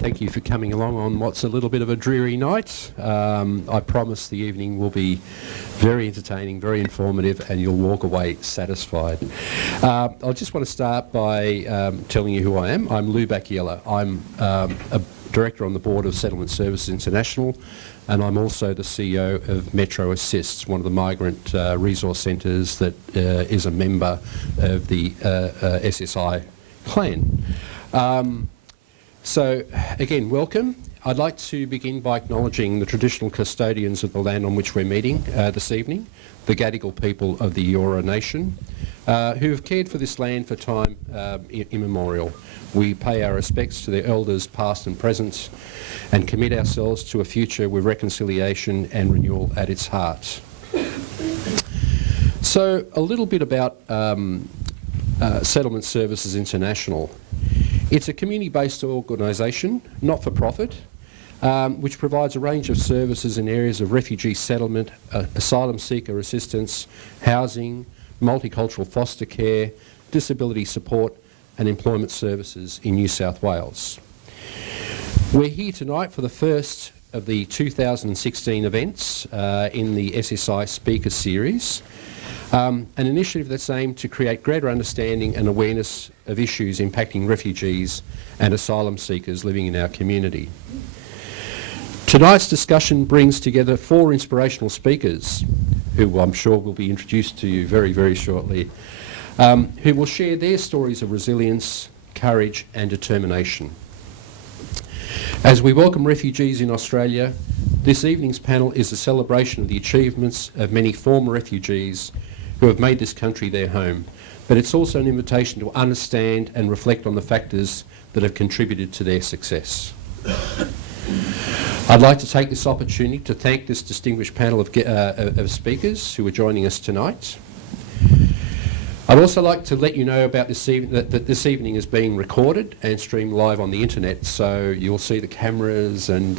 Thank you for coming along on what's a little bit of a dreary night. I promise the evening will be very entertaining, very informative, and you'll walk away satisfied. I just want to start by telling you who I am. I'm Lou Bacchiella. I'm a director on the board of Settlement Services International, and I'm also the CEO of Metro Assists, one of the migrant resource centres that is a member of the SSI clan. So, again, welcome. I'd like to begin by acknowledging the traditional custodians of the land on which we're meeting this evening, the Gadigal people of the Eora Nation, who have cared for this land for time immemorial. We pay our respects to their elders past and present and commit ourselves to a future with reconciliation and renewal at its heart. So, a little bit about Settlement Services International. It's a community-based organisation, not-for-profit, which provides a range of services in areas of refugee settlement, asylum seeker assistance, housing, multicultural foster care, disability support and employment services in New South Wales. We're here tonight for the first of the 2016 events in the SSI Speaker Series, an initiative that's aimed to create greater understanding and awareness of issues impacting refugees and asylum seekers living in our community. Tonight's discussion brings together 4 inspirational speakers, who I'm sure will be introduced to you very, very shortly, who will share their stories of resilience, courage and determination. As we welcome refugees in Australia, this evening's panel is a celebration of the achievements of many former refugees who have made this country their home, but it's also an invitation to understand and reflect on the factors that have contributed to their success. I'd like to take this opportunity to thank this distinguished panel of speakers who are joining us tonight. I'd also like to let you know about this evening that this evening is being recorded and streamed live on the internet, so you'll see the cameras, and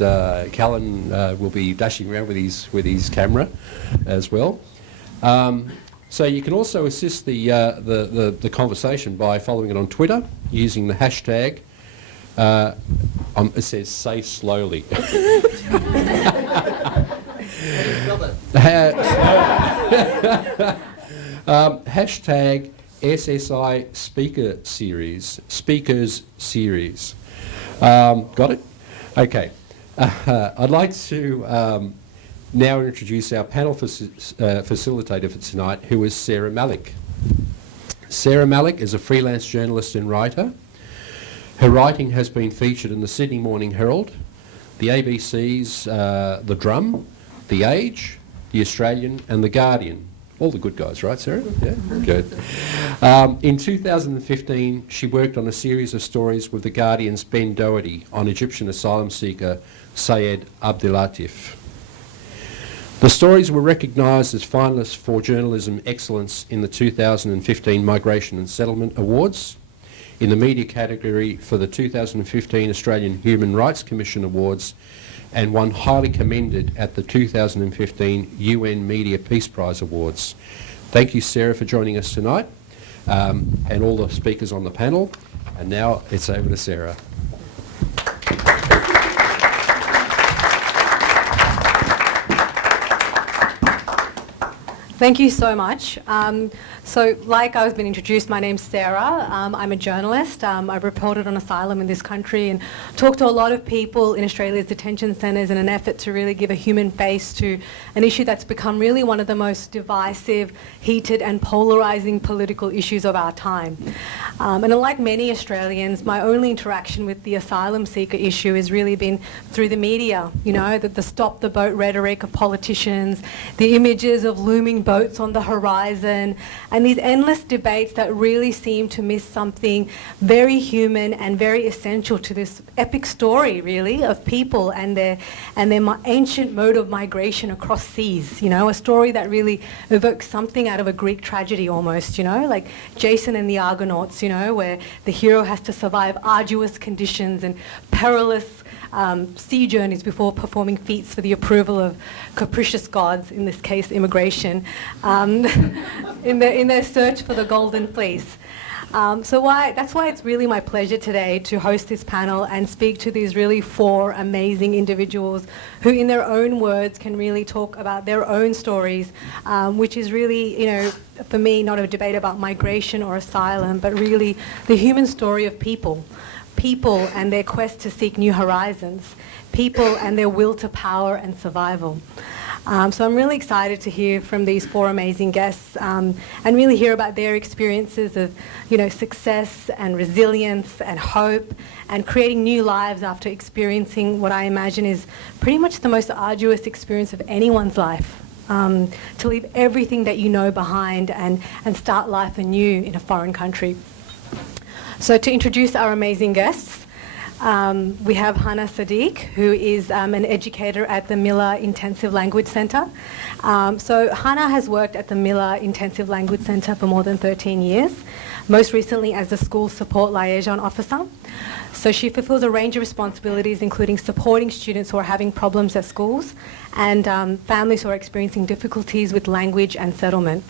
Callan will be dashing around with his camera as well. So you can also assist the conversation by following it on Twitter using the hashtag. It says "say slowly." Hashtag SSI Speaker Series, Speakers Series. Got it? Okay. I'd like to now introduce our panel facilitator for tonight, who is Sarah Malik. Sarah Malik is a freelance journalist and writer. Her writing has been featured in the Sydney Morning Herald, the ABC's The Drum, The Age, The Australian and The Guardian. All the good guys, right, Sarah? Yeah, good. In 2015, she worked on a series of stories with The Guardian's Ben Doherty on Egyptian asylum seeker Sayed Abdelatif. The stories were recognised as finalists for journalism excellence in the 2015 Migration and Settlement Awards, in the media category for the 2015 Australian Human Rights Commission Awards, and won highly commended at the 2015 UN Media Peace Prize Awards. Thank you, Sarah, for joining us tonight, and all the speakers on the panel. And now it's over to Sarah. Thank you so much. So like I was being introduced, my name's Sarah. I'm a journalist. I've reported on asylum in this country and talked to a lot of people in Australia's detention centres in an effort to really give a human face to an issue that's become really one of the most divisive, heated and polarising political issues of our time. And unlike many Australians, my only interaction with the asylum seeker issue has really been through the media, you know, the stop the boat rhetoric of politicians, the images of looming boats on the horizon, and these endless debates that really seem to miss something very human and very essential to this epic story, really, of people and their ancient mode of migration across seas. You know, a story that really evokes something out of a Greek tragedy almost, you know, like Jason and the Argonauts, you know, where the hero has to survive arduous conditions and perilous sea journeys before performing feats for the approval of capricious gods, in this case immigration, in their search for the golden fleece. That's why it's really my pleasure today to host this panel and speak to these really 4 amazing individuals who in their own words can really talk about their own stories, which is really, you know, for me, not a debate about migration or asylum, but really the human story of people. People and their quest to seek new horizons. People and their will to power and survival. So I'm really excited to hear from these 4 amazing guests and really hear about their experiences of, you know, success and resilience and hope and creating new lives after experiencing what I imagine is pretty much the most arduous experience of anyone's life. To leave everything that you know behind and start life anew in a foreign country. So to introduce our amazing guests, we have Hana Sadiq, who is an educator at the Miller Intensive Language Centre. So Hana has worked at the Miller Intensive Language Centre for more than 13 years, most recently as the school support liaison officer. So she fulfills a range of responsibilities, including supporting students who are having problems at schools and families who are experiencing difficulties with language and settlement.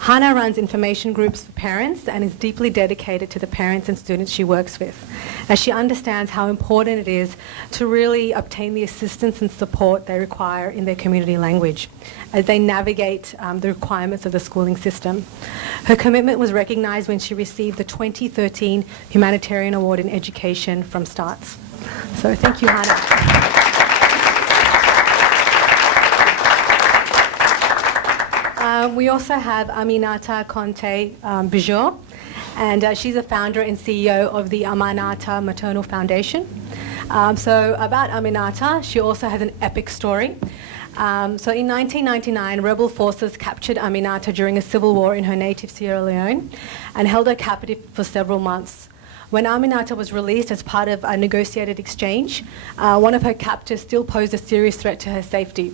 Hana runs information groups for parents and is deeply dedicated to the parents and students she works with, as she understands how important it is to really obtain the assistance and support they require in their community language as they navigate the requirements of the schooling system. Her commitment was recognised when she received the 2013 Humanitarian Award in Education from STARTS. So thank you, Hana. We also have Aminata Conteh-Biger, and she's a founder and CEO of the Aminata Maternal Foundation. So about Aminata, she also has an epic story. So in 1999, rebel forces captured Aminata during a civil war in her native Sierra Leone and held her captive for several months. When Aminata was released as part of a negotiated exchange, one of her captors still posed a serious threat to her safety.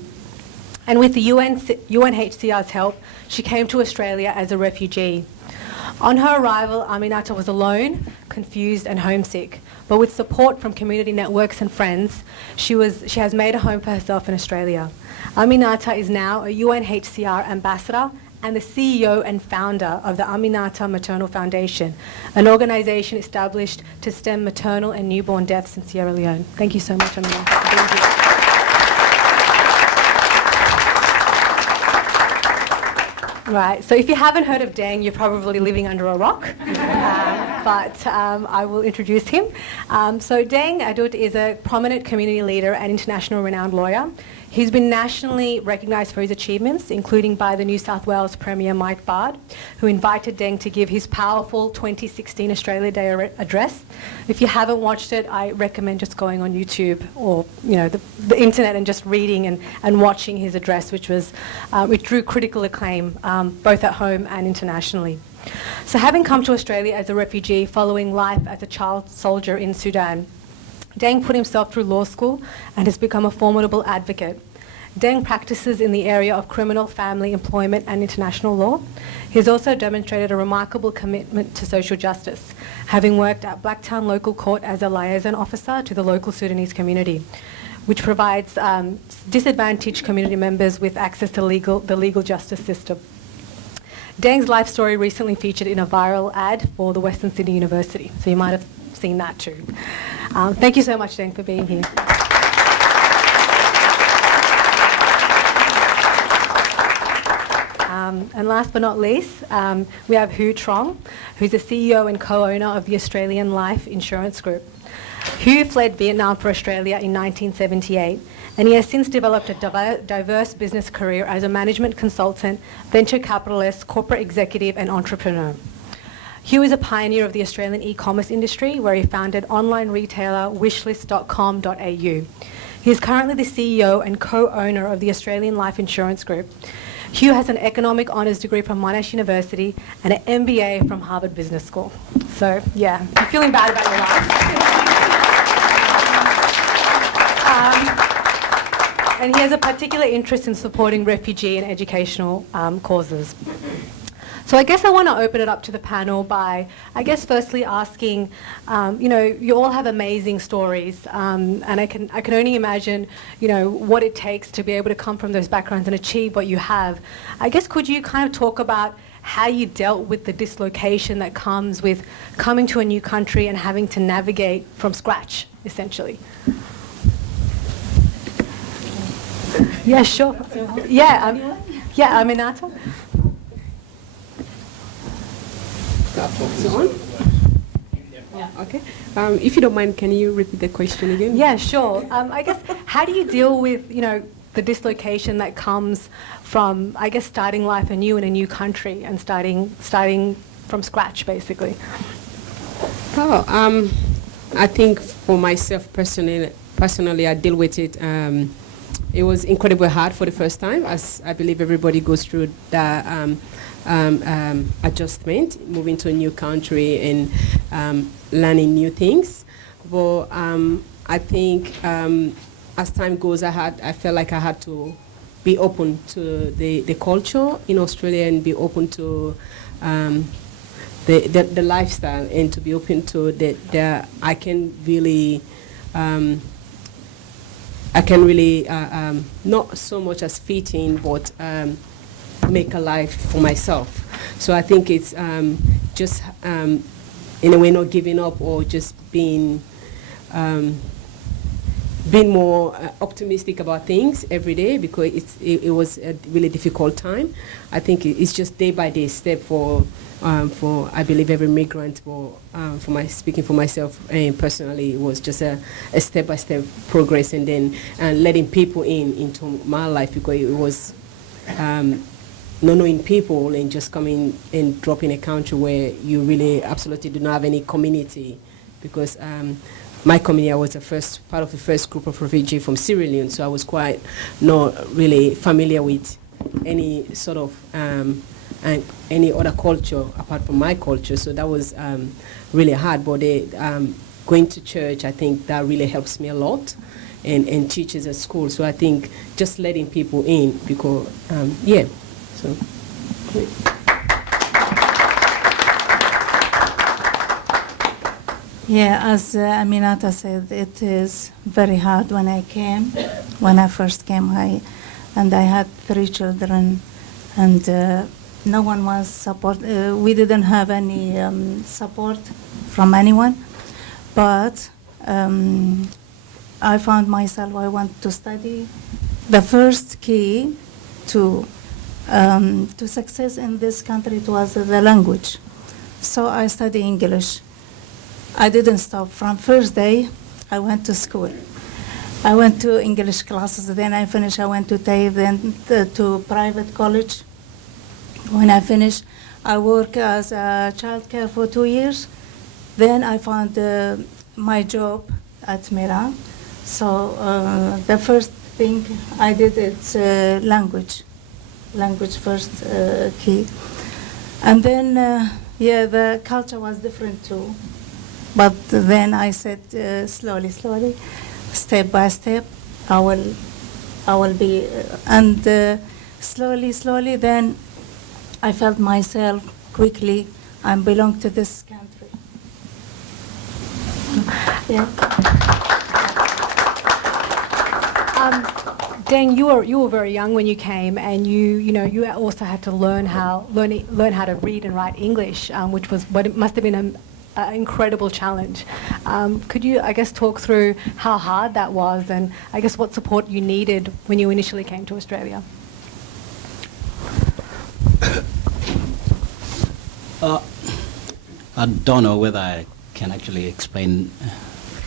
And with the UNHCR's help, she came to Australia as a refugee. On her arrival, Aminata was alone, confused and homesick. But with support from community networks and friends, she has made a home for herself in Australia. Aminata is now a UNHCR ambassador and the CEO and founder of the Aminata Maternal Foundation, an organisation established to stem maternal and newborn deaths in Sierra Leone. Thank you so much, Aminata, for being here. Right, so if you haven't heard of Deng, you're probably living under a rock, but I will introduce him. So Deng Adut is a prominent community leader and international renowned lawyer. He's been nationally recognised for his achievements, including by the New South Wales Premier Mike Bard, who invited Deng to give his powerful 2016 Australia Day address. If you haven't watched it, I recommend just going on YouTube or the internet and just reading and watching his address, which drew critical acclaim both at home and internationally. So having come to Australia as a refugee following life as a child soldier in Sudan, Deng put himself through law school and has become a formidable advocate. Deng practices in the area of criminal, family, employment and international law. He has also demonstrated a remarkable commitment to social justice, having worked at Blacktown Local Court as a liaison officer to the local Sudanese community, which provides disadvantaged community members with access to the legal justice system. Deng's life story recently featured in a viral ad for the Western Sydney University, so you might have seen that too. Thank you so much, Deng, for being here. And last but not least, we have Huy Truong, who's the CEO and co-owner of the Australian Life Insurance Group. Huy fled Vietnam for Australia in 1978, and he has since developed a diverse business career as a management consultant, venture capitalist, corporate executive, and entrepreneur. Huy is a pioneer of the Australian e-commerce industry, where he founded online retailer wishlist.com.au. He is currently the CEO and co-owner of the Australian Life Insurance Group. Huy has an economic honours degree from Monash University and an MBA from Harvard Business School. So, yeah, you're feeling bad about your life. And he has a particular interest in supporting refugee and educational causes. So I guess I want to open it up to the panel by, firstly asking, you all have amazing stories, and I can only imagine, what it takes to be able to come from those backgrounds and achieve what you have. I guess could you kind of talk about how you dealt with the dislocation that comes with coming to a new country and having to navigate from scratch, essentially. Yeah, sure. Yeah, Aminata. Okay. If you don't mind, can you repeat the question again? Yeah, sure. I guess, how do you deal with, the dislocation that comes from, I guess, starting life anew in a new country and starting from scratch, basically? I think for myself personally, I deal with it. It was incredibly hard for the first time, as I believe everybody goes through the adjustment, moving to a new country and learning new things. But I think as time goes, I felt like I had to be open to the culture in Australia and be open to the lifestyle, and to be open to I can really not so much as fit in, but make a life for myself. So I think it's just in a way not giving up, or just being more optimistic about things every day, because it was a really difficult time. I think it's just day by day step for I believe every migrant. Speaking for myself personally, it was just a step by step progress, and then letting people into my life, because it was not knowing people and just coming and dropping a country where you really absolutely do not have any community, because my community, I was part of the first group of refugees from Sierra Leone, so I was quite not really familiar with any sort of any other culture apart from my culture. So that was really hard. But going to church, I think that really helps me a lot, and teachers at school. So I think just letting people in, because so. Yeah, as Aminata said, it is very hard when I first came, and I had 3 children, and no one was support. We didn't have any support from anyone, but I found myself, I want to study. The first key to success in this country, it was the language. So I studied English. I didn't stop. From first day, I went to school. I went to English classes. Then I finished. I went to TAFE, then to private college. When I finished, I worked as a childcare for 2 years. Then I found my job at Miran. So the first thing I did is language. Language first key. And then, the culture was different too. But then I said, slowly, step by step, I will be, and slowly, then I felt myself quickly, I belong to this country. Yeah. Deng, you were very young when you came, and you also had to learn how to read and write English, which was what it must have been an incredible challenge. Could you, I guess, talk through how hard that was, and I guess what support you needed when you initially came to Australia? I don't know whether I can actually explain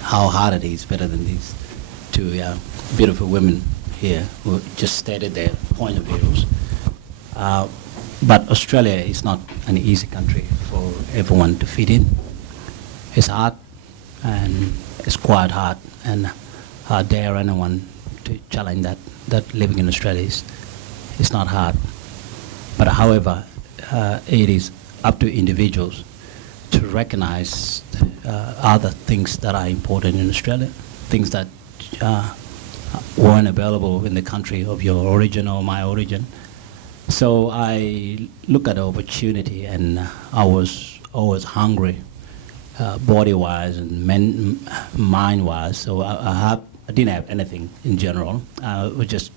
how hard it is better than these 2 beautiful women here who just stated their point of views. But Australia is not an easy country for everyone to fit in. It's hard, and it's quite hard, and I dare anyone to challenge that living in Australia is not hard. But however, it is up to individuals to recognize other things that are important in Australia, things that weren't available in the country of your origin or my origin. So I look at the opportunity, and I was always hungry, body-wise and mind-wise. So I didn't have anything in general. I was just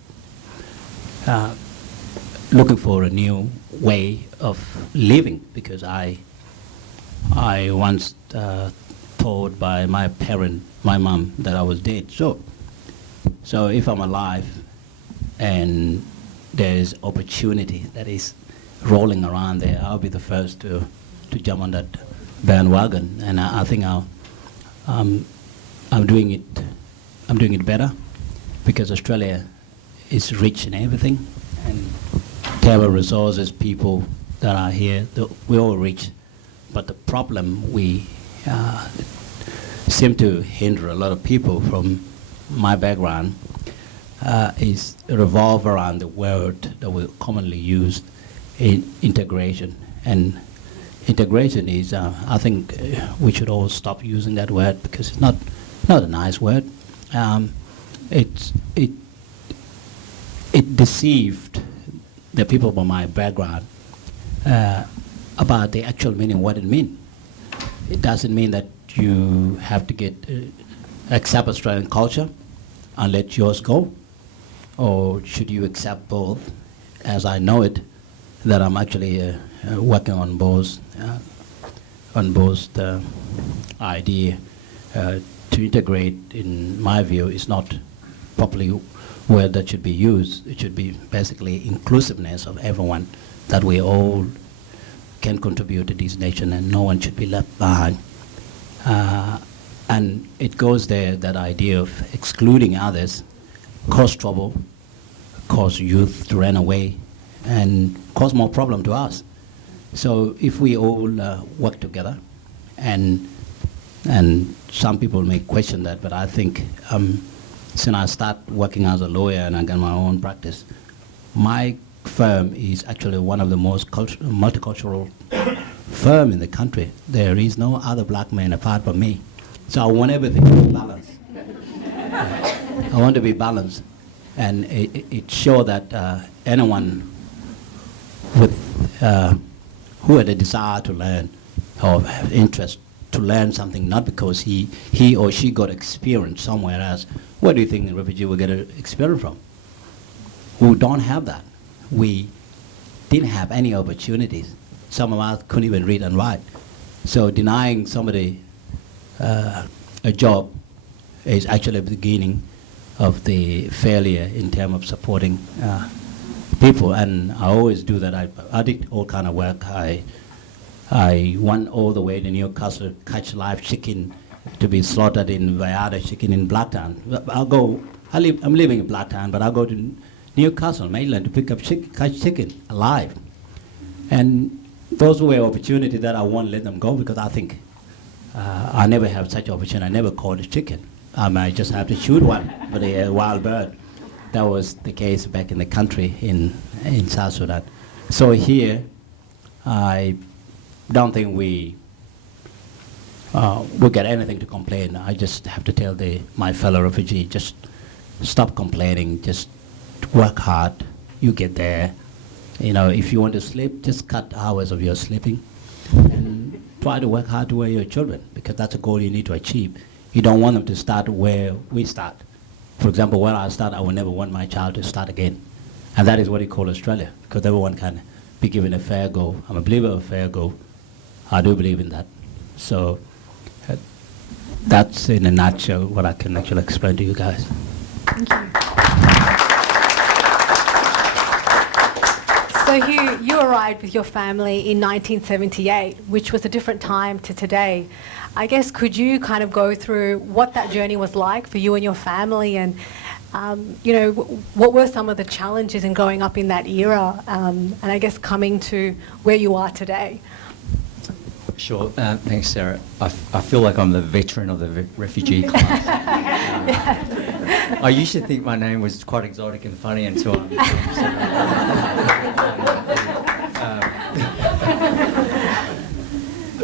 looking for a new way of living, because I once told by my parent, my mom, that I was dead. So if I'm alive and there's opportunity that is rolling around there, I'll be the first to jump on that bandwagon. And I think I'm doing it better, because Australia is rich in everything, and terms of resources, people that are here, we're all rich. But the problem we seem to hinder a lot of people from my background is revolve around the word that we commonly use in integration. And integration is, I think we should all stop using that word, because it's not a nice word. It deceived the people from my background about the actual meaning, what it means. It doesn't mean that you have to accept Australian culture and let yours go, or should you accept both, as I know it, that I'm actually working on both the idea to integrate, in my view, is not properly word that should be used. It should be basically inclusiveness of everyone, that we all can contribute to this nation and no one should be left behind. And it goes there, that idea of excluding others cause trouble, cause youth to run away, and cause more problem to us. So if we all work together, and some people may question that, but I think since I start working as a lawyer and I got my own practice, my firm is actually one of the most multicultural firm in the country. There is no other black man apart from me. So I want everything to be balanced. I want to be balanced. And it shows that anyone with who had a desire to learn or have interest to learn something, not because he or she got experience somewhere else. Where do you think a refugee will get experience from? We don't have that. We didn't have any opportunities. Some of us couldn't even read and write. So denying somebody a job is actually the beginning of the failure in terms of supporting people. And I always do that. I did all kind of work. I went all the way to Newcastle, catch live chicken to be slaughtered in Vayada chicken in Blacktown. I'm living in Blacktown, but I'll go to Newcastle, mainland, to pick up catch chicken alive. And those were opportunities that I won't let them go, because I think I never have such opportunity. I never caught a chicken. I might just have to shoot one, but a wild bird. That was the case back in the country in South Sudan. So here, I don't think we get anything to complain. I just have to tell my fellow refugee, just stop complaining, just work hard, you get there. If you want to sleep, just cut hours of your sleeping and try to work hard to rear your children, because that's a goal you need to achieve. You don't want them to start where we start. For example, where I start, I will never want my child to start again. And that is what you call Australia, because everyone can be given a fair go. I'm a believer of fair go. I do believe in that. So that's in a nutshell what I can actually explain to you guys. Thank you. So Hugh, you arrived with your family in 1978, which was a different time to today. I guess, could you kind of go through what that journey was like for you and your family, and what were some of the challenges in growing up in that era, and I guess coming to where you are today? Sure. Thanks, Sarah. I feel like I'm the veteran of the refugee class. I used to think my name was quite exotic and funny until I'm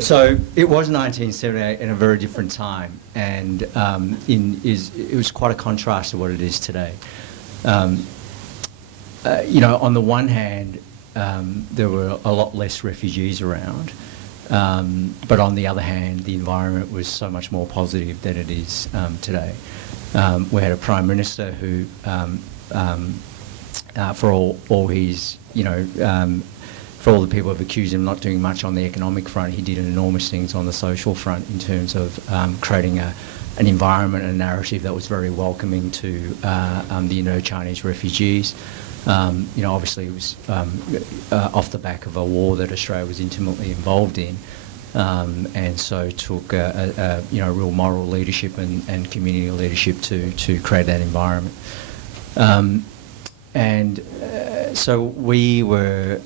So it was 1978 in a very different time, and it was quite a contrast to what it is today. On the one hand, there were a lot less refugees around. But on the other hand, the environment was so much more positive than it is today. We had a Prime Minister who for all his, for all the people who've accused him of not doing much on the economic front, he did enormous things on the social front in terms of creating an environment and a narrative that was very welcoming to the Indo-Chinese refugees. Obviously it was off the back of a war that Australia was intimately involved in, and so took a real moral leadership and community leadership to create that environment. So we were.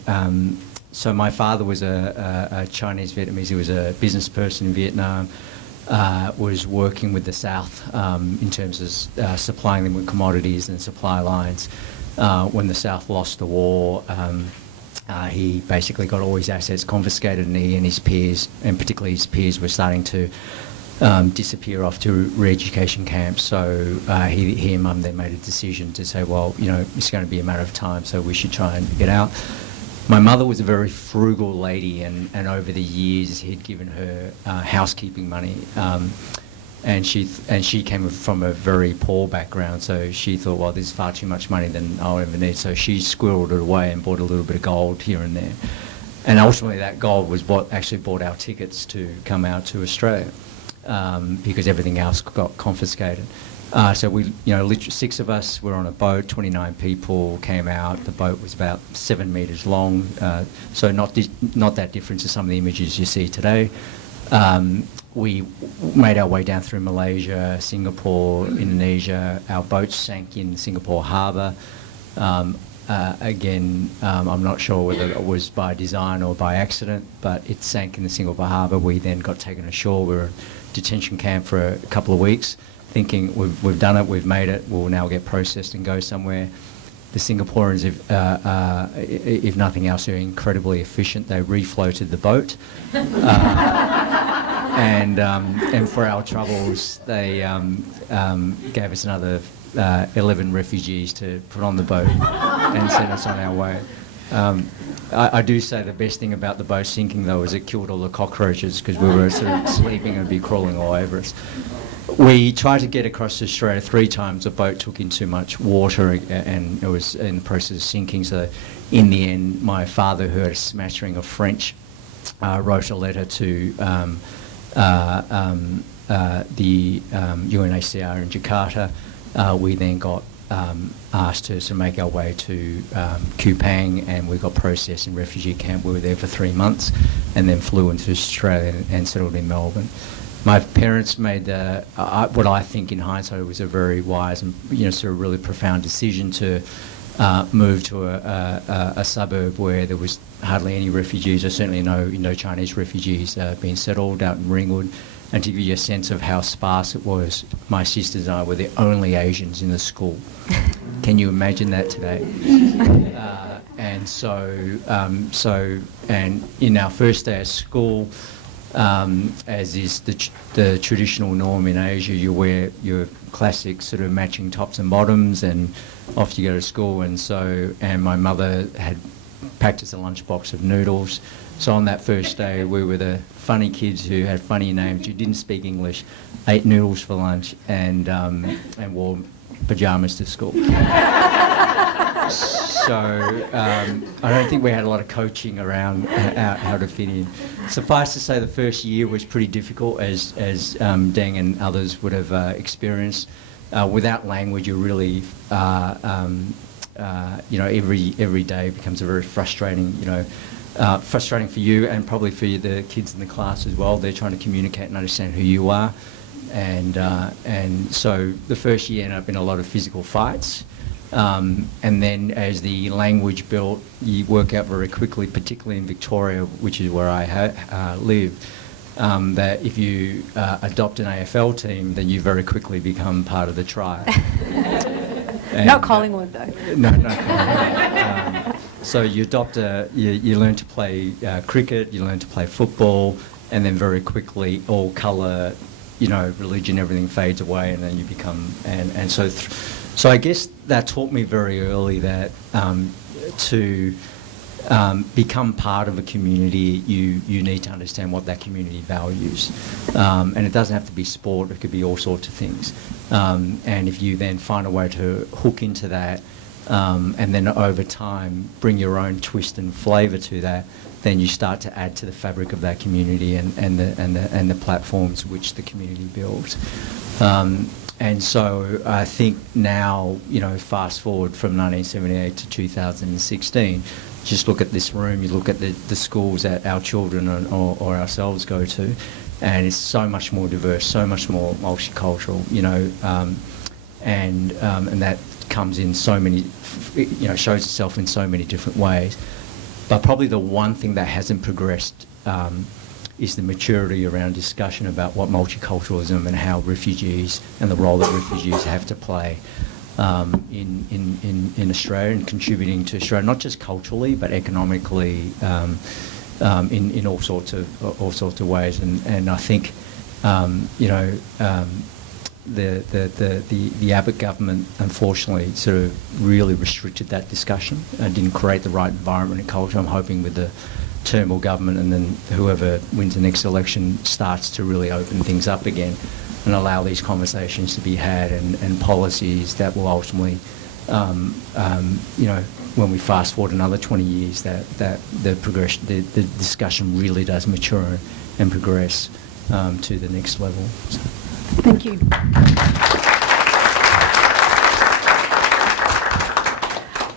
So my father was a Chinese Vietnamese. He was a business person in Vietnam. Was working with the South in terms of supplying them with commodities and supply lines. When the South lost the war, he basically got all his assets confiscated, and he and his peers, and particularly his peers, were starting to disappear off to re-education camps. So he and Mum then made a decision to say, well, it's going to be a matter of time, so we should try and get out. My mother was a very frugal lady, and over the years he'd given her housekeeping money, and she came from a very poor background, so she thought, well, this is far too much money than I'll ever need. So she squirreled it away and bought a little bit of gold here and there, and ultimately that gold was what actually bought our tickets to come out to Australia, because everything else got confiscated. So we, literally 6 of us were on a boat, 29 people came out. The boat was about 7 metres long, so not that different to some of the images you see today. We made our way down through Malaysia, Singapore, Indonesia. Our boat sank in Singapore harbour. Again, I'm not sure whether it was by design or by accident, but it sank in the Singapore harbour. We then got taken ashore. We were in a detention camp for a couple of weeks, thinking we've done it, we've made it, we'll now get processed and go somewhere. The Singaporeans, if nothing else, are incredibly efficient. They refloated the boat, and for our troubles, they gave us another 11 refugees to put on the boat and send us on our way. I do say the best thing about the boat sinking, though, is it killed all the cockroaches, because we were sort of sleeping and it'd be crawling all over us. We tried to get across to Australia 3 times. The boat took in too much water and it was in the process of sinking. So in the end, my father, who had a smattering of French, wrote a letter to the UNHCR in Jakarta. We then got asked to sort of make our way to Kupang, and we got processed in refugee camp. We were there for 3 months and then flew into Australia and settled in Melbourne. My parents made what I think in hindsight was a very wise and sort of really profound decision to move to a suburb where there was hardly any refugees, or certainly no Indo-Chinese refugees being settled, out in Ringwood. And to give you a sense of how sparse it was, my sisters and I were the only Asians in the school. Can you imagine that today? And in our first day at school, as is the traditional norm in Asia, you wear your classic sort of matching tops and bottoms, and off you go to school. And my mother had packed us a lunchbox of noodles. So on that first day, we were the funny kids who had funny names, who didn't speak English, ate noodles for lunch, and wore pyjamas to school. So I don't think we had a lot of coaching around how to fit in. Suffice to say, the first year was pretty difficult, as Deng and others would have experienced. Without language, you really, every day becomes a very frustrating, frustrating for you and probably for the kids in the class as well. They're trying to communicate and understand who you are. And so the first year ended up in a lot of physical fights. And then as the language built, you work out very quickly, particularly in Victoria, which is where I live, that if you adopt an AFL team, then you very quickly become part of the tribe. Not Collingwood, though. No, Collingwood. So you adopt you learn to play cricket, you learn to play football, and then very quickly all colour, religion, everything fades away, and then you become, so I guess that taught me very early that to become part of a community, you need to understand what that community values. And it doesn't have to be sport, it could be all sorts of things. And if you then find a way to hook into that, and then over time bring your own twist and flavour to that, then you start to add to the fabric of that community and the platforms which the community builds. And so I think now, you know, fast forward from 1978 to 2016, just look at this room, you look at the schools that our children or ourselves go to, and it's so much more diverse, so much more multicultural, you know, and that comes in so many, you know, shows itself in so many different ways. But probably the one thing that hasn't progressed is the maturity around discussion about what multiculturalism and how refugees and the role that refugees have to play in Australia and contributing to Australia, not just culturally but economically, in all sorts of ways. And I think you know, the Abbott government unfortunately sort of really restricted that discussion and didn't create the right environment and culture. I'm hoping with the Turnbull government and then whoever wins the next election starts to really open things up again and allow these conversations to be had and policies that will ultimately, you know, when we fast forward another 20 years, that the progression, the discussion really does mature and progress to the next level. So. Thank you.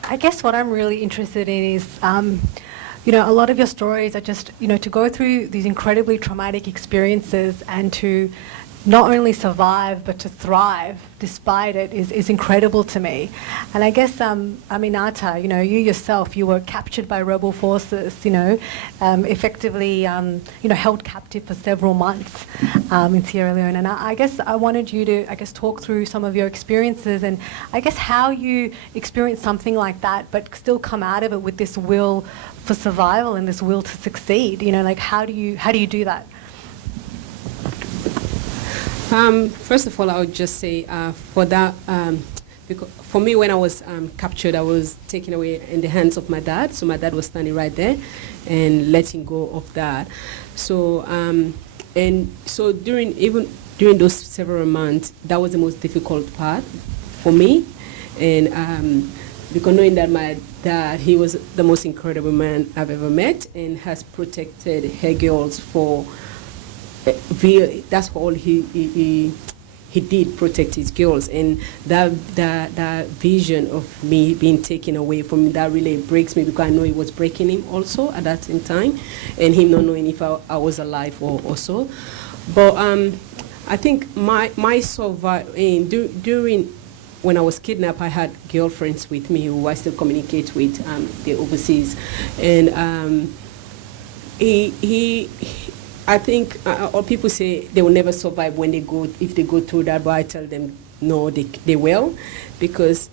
I guess what I'm really interested in is, you know, a lot of your stories are just, you know, to go through these incredibly traumatic experiences and to not only survive but to thrive despite it is incredible to me. And I guess, Aminata, you know, you yourself, you were captured by rebel forces, you know, effectively, you know, held captive for several months in Sierra Leone. And I guess I wanted you to, I guess, talk through some of your experiences and I guess how you experienced something like that but still come out of it with this will for survival and this will to succeed. You know, like how do you do that? First of all, I would just say for that, because for me, when I was captured, I was taken away in the hands of my dad. So my dad was standing right there and letting go of that. So, and so during those several months, that was the most difficult part for me. And because knowing that my dad, he was the most incredible man I've ever met and has protected her girls for really, that's all he did, protect his girls. And that vision of me being taken away from me, that really breaks me because I know it was breaking him also at that same time, and him not knowing if I was alive or so. But I think my survival during when I was kidnapped, I had girlfriends with me who I still communicate with, the overseas, and I think all people say they will never survive when they go, if they go through that, but I tell them no, they will, because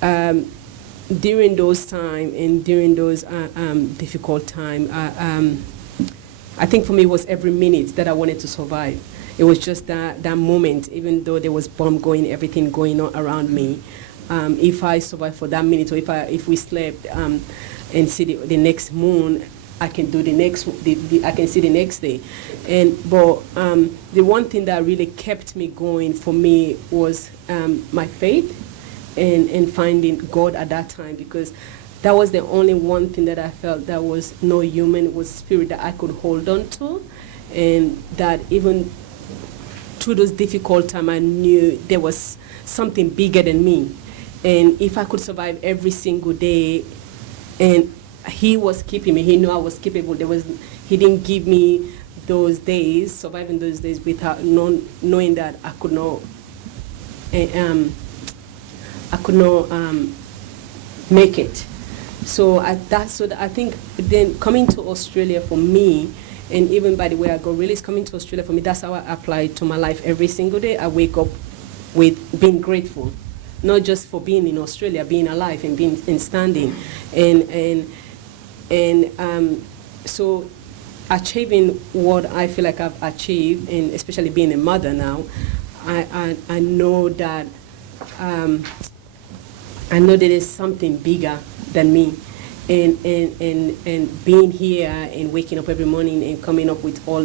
during those time and during those difficult time, I think for me it was every minute that I wanted to survive. It was just that moment, even though there was bomb going, everything going on around me. If I survived for that minute, or if we slept and see the next moon, I can do the next. I can see the next day, but the one thing that really kept me going for me was my faith and finding God at that time, because that was the only one thing that I felt that was no human, was spirit that I could hold on to, and that even through those difficult times, I knew there was something bigger than me, and if I could survive every single day, and he was keeping me. He knew I was capable. He didn't give me those days, surviving those days, without knowing that I could not make it. So I think then coming to Australia for me, and even by the way I go, really is coming to Australia for me. That's how I apply it to my life every single day. I wake up with being grateful, not just for being in Australia, being alive and being and standing, and so achieving what I feel like I've achieved, and especially being a mother now, I know that there's something bigger than me, and being here and waking up every morning and coming up with all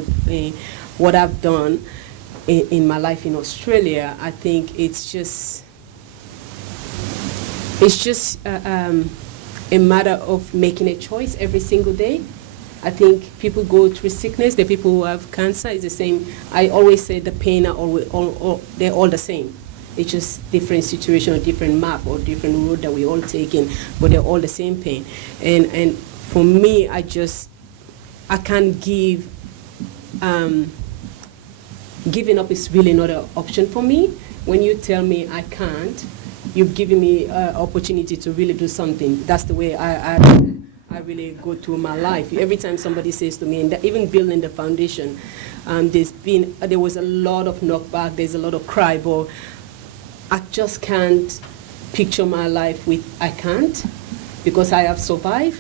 what I've done in my life in Australia. I think it's just it's just a matter of making a choice every single day. I think people go through sickness. The people who have cancer is the same. I always say the pain are they're all the same. It's just different situation or different map or different road that we all taking, but they're all the same pain. And for me, I can't give. Giving up is really not an option for me. When you tell me I can't, you've given me an opportunity to really do something. That's the way I really go through my life. Every time somebody says to me, and even building the foundation, there was a lot of knockback, there's a lot of cry, but I just can't picture my life with I can't, because I have survived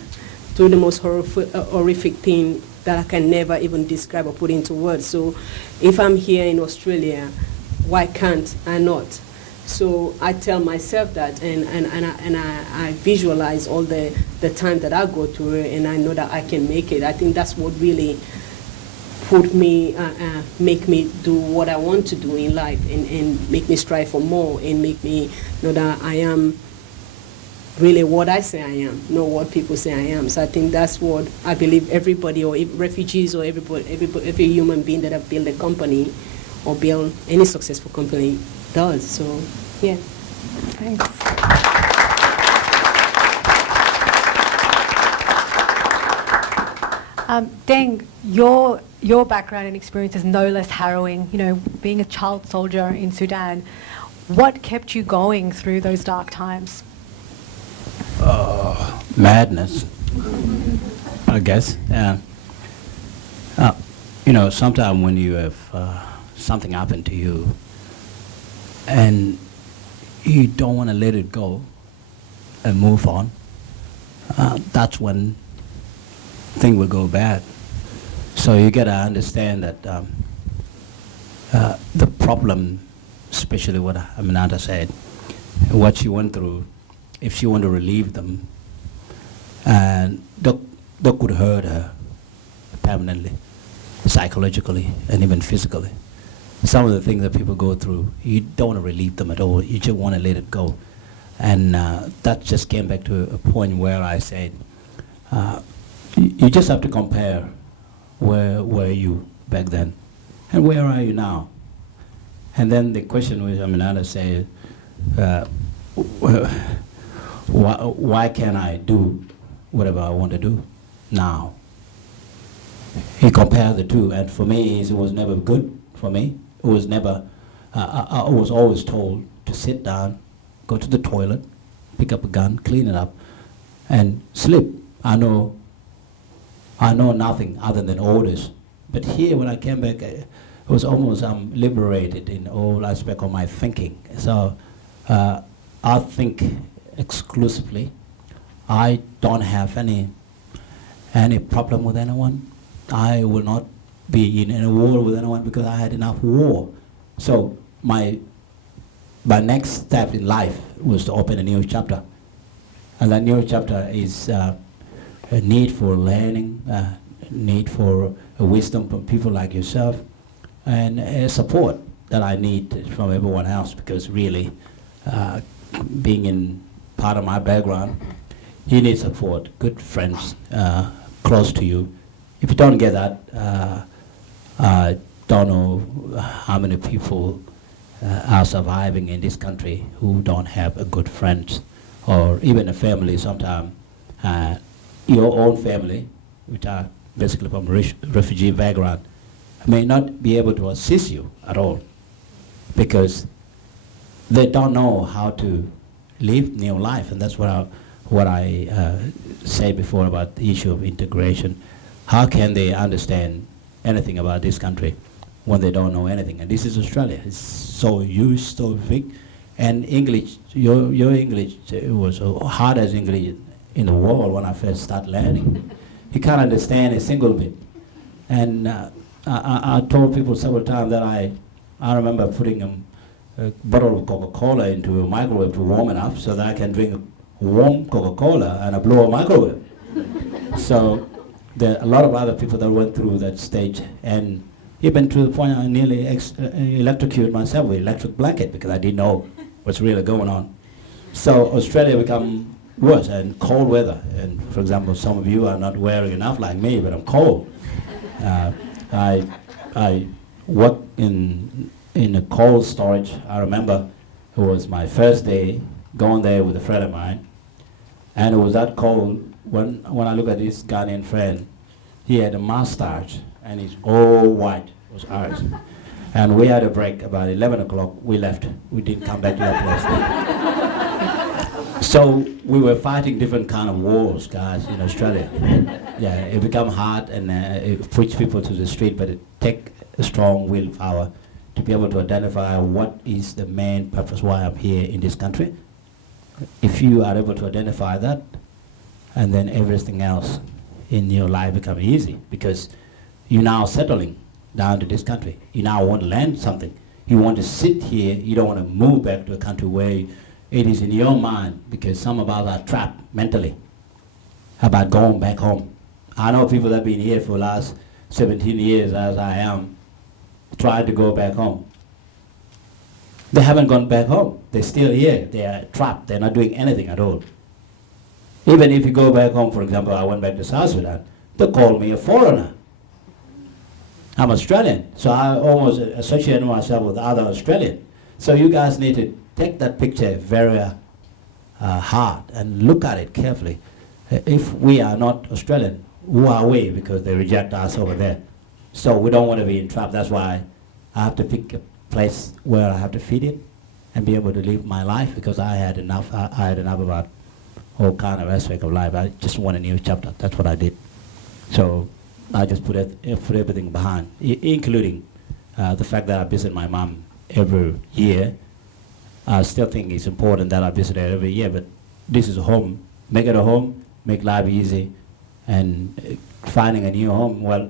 through the most horrific thing that I can never even describe or put into words. So if I'm here in Australia, why can't I not? So I tell myself that, and I visualize all the time that I go through it, and I know that I can make it. I think that's what really make me do what I want to do in life, and make me strive for more, and make me know that I am really what I say I am, not what people say I am. So I think that's what I believe everybody, or refugees, or every human being that have built a company or built any successful company does. So, yeah. Thanks. Deng, your background and experience is no less harrowing. You know, being a child soldier in Sudan, what kept you going through those dark times? Madness, I guess. You know, sometimes when you have something happen to you and you don't want to let it go and move on, that's when things will go bad. So you got to understand that the problem, especially what Aminata said, what she went through, if she want to relieve them, and that could hurt her permanently, psychologically, and even physically. Some of the things that people go through, you don't want to relieve them at all. You just want to let it go. And that just came back to a point where I said, you just have to compare where were you back then and where are you now. And then the question which Aminata said, why can't I do whatever I want to do now? He compared the two, and for me, it was never good for me. It was never, I was always told to sit down, go to the toilet, pick up a gun, clean it up, and sleep. I know nothing other than orders. But here, when I came back, it was almost liberated in all aspects of my thinking. So I think exclusively. I don't have any problem with anyone. I will not be in a war with anyone because I had enough war. So my next step in life was to open a new chapter. And that new chapter is a need for learning, need for wisdom from people like yourself, and support that I need from everyone else, because really being in part of my background, you need support, good friends close to you. If you don't get that, I don't know how many people are surviving in this country who don't have a good friends or even a family. Sometimes your own family, which are basically from refugee background, may not be able to assist you at all because they don't know how to live new life. And that's what I said before about the issue of integration. How can they understand anything about this country when they don't know anything? And this is Australia. It's so huge, so big. And English, your English was hard as English in the world when I first started learning. You can't understand a single bit. And I told people several times that I remember putting a bottle of Coca-Cola into a microwave to warm it up so that I can drink warm Coca-Cola and I blow a microwave. So there are a lot of other people that went through that stage, and even to the point I nearly electrocuted myself with electric blanket because I didn't know what's really going on. So Australia become worse and cold weather. And for example, some of you are not wearing enough like me, but I'm cold. I work in a cold storage. I remember it was my first day going there with a friend of mine, and it was that cold. When I look at this Ghanaian friend, he had a mustache and he's all white. It was ours. And we had a break about 11 o'clock. We left. We didn't come back to that place. So we were fighting different kind of wars, guys, in Australia. Yeah, it became hard and it pushed people to the street, but it take a strong willpower to be able to identify what is the main purpose why I'm here in this country. If you are able to identify that, and then everything else in your life becomes easy, because you're now settling down to this country. You now want to learn something. You want to sit here. You don't want to move back to a country where it is in your mind, because some of us are trapped mentally about going back home. I know people that have been here for the last 17 years, as I am, trying to go back home. They haven't gone back home. They're still here. They are trapped. They're not doing anything at all. Even if you go back home, for example, I went back to South Sudan, they call me a foreigner. I'm Australian, so I almost associate myself with other Australians. So you guys need to take that picture very hard and look at it carefully. If we are not Australian, who are we? Because they reject us over there. So we don't want to be entrapped. That's why I have to pick a place where I have to fit in and be able to live my life, because I had enough. I had enough about all kind of aspect of life. I just want a new chapter. That's what I did. So I just put everything behind, including the fact that I visit my mom every year. I still think it's important that I visit her every year, but this is a home. Make it a home, make life easy, and finding a new home. Well,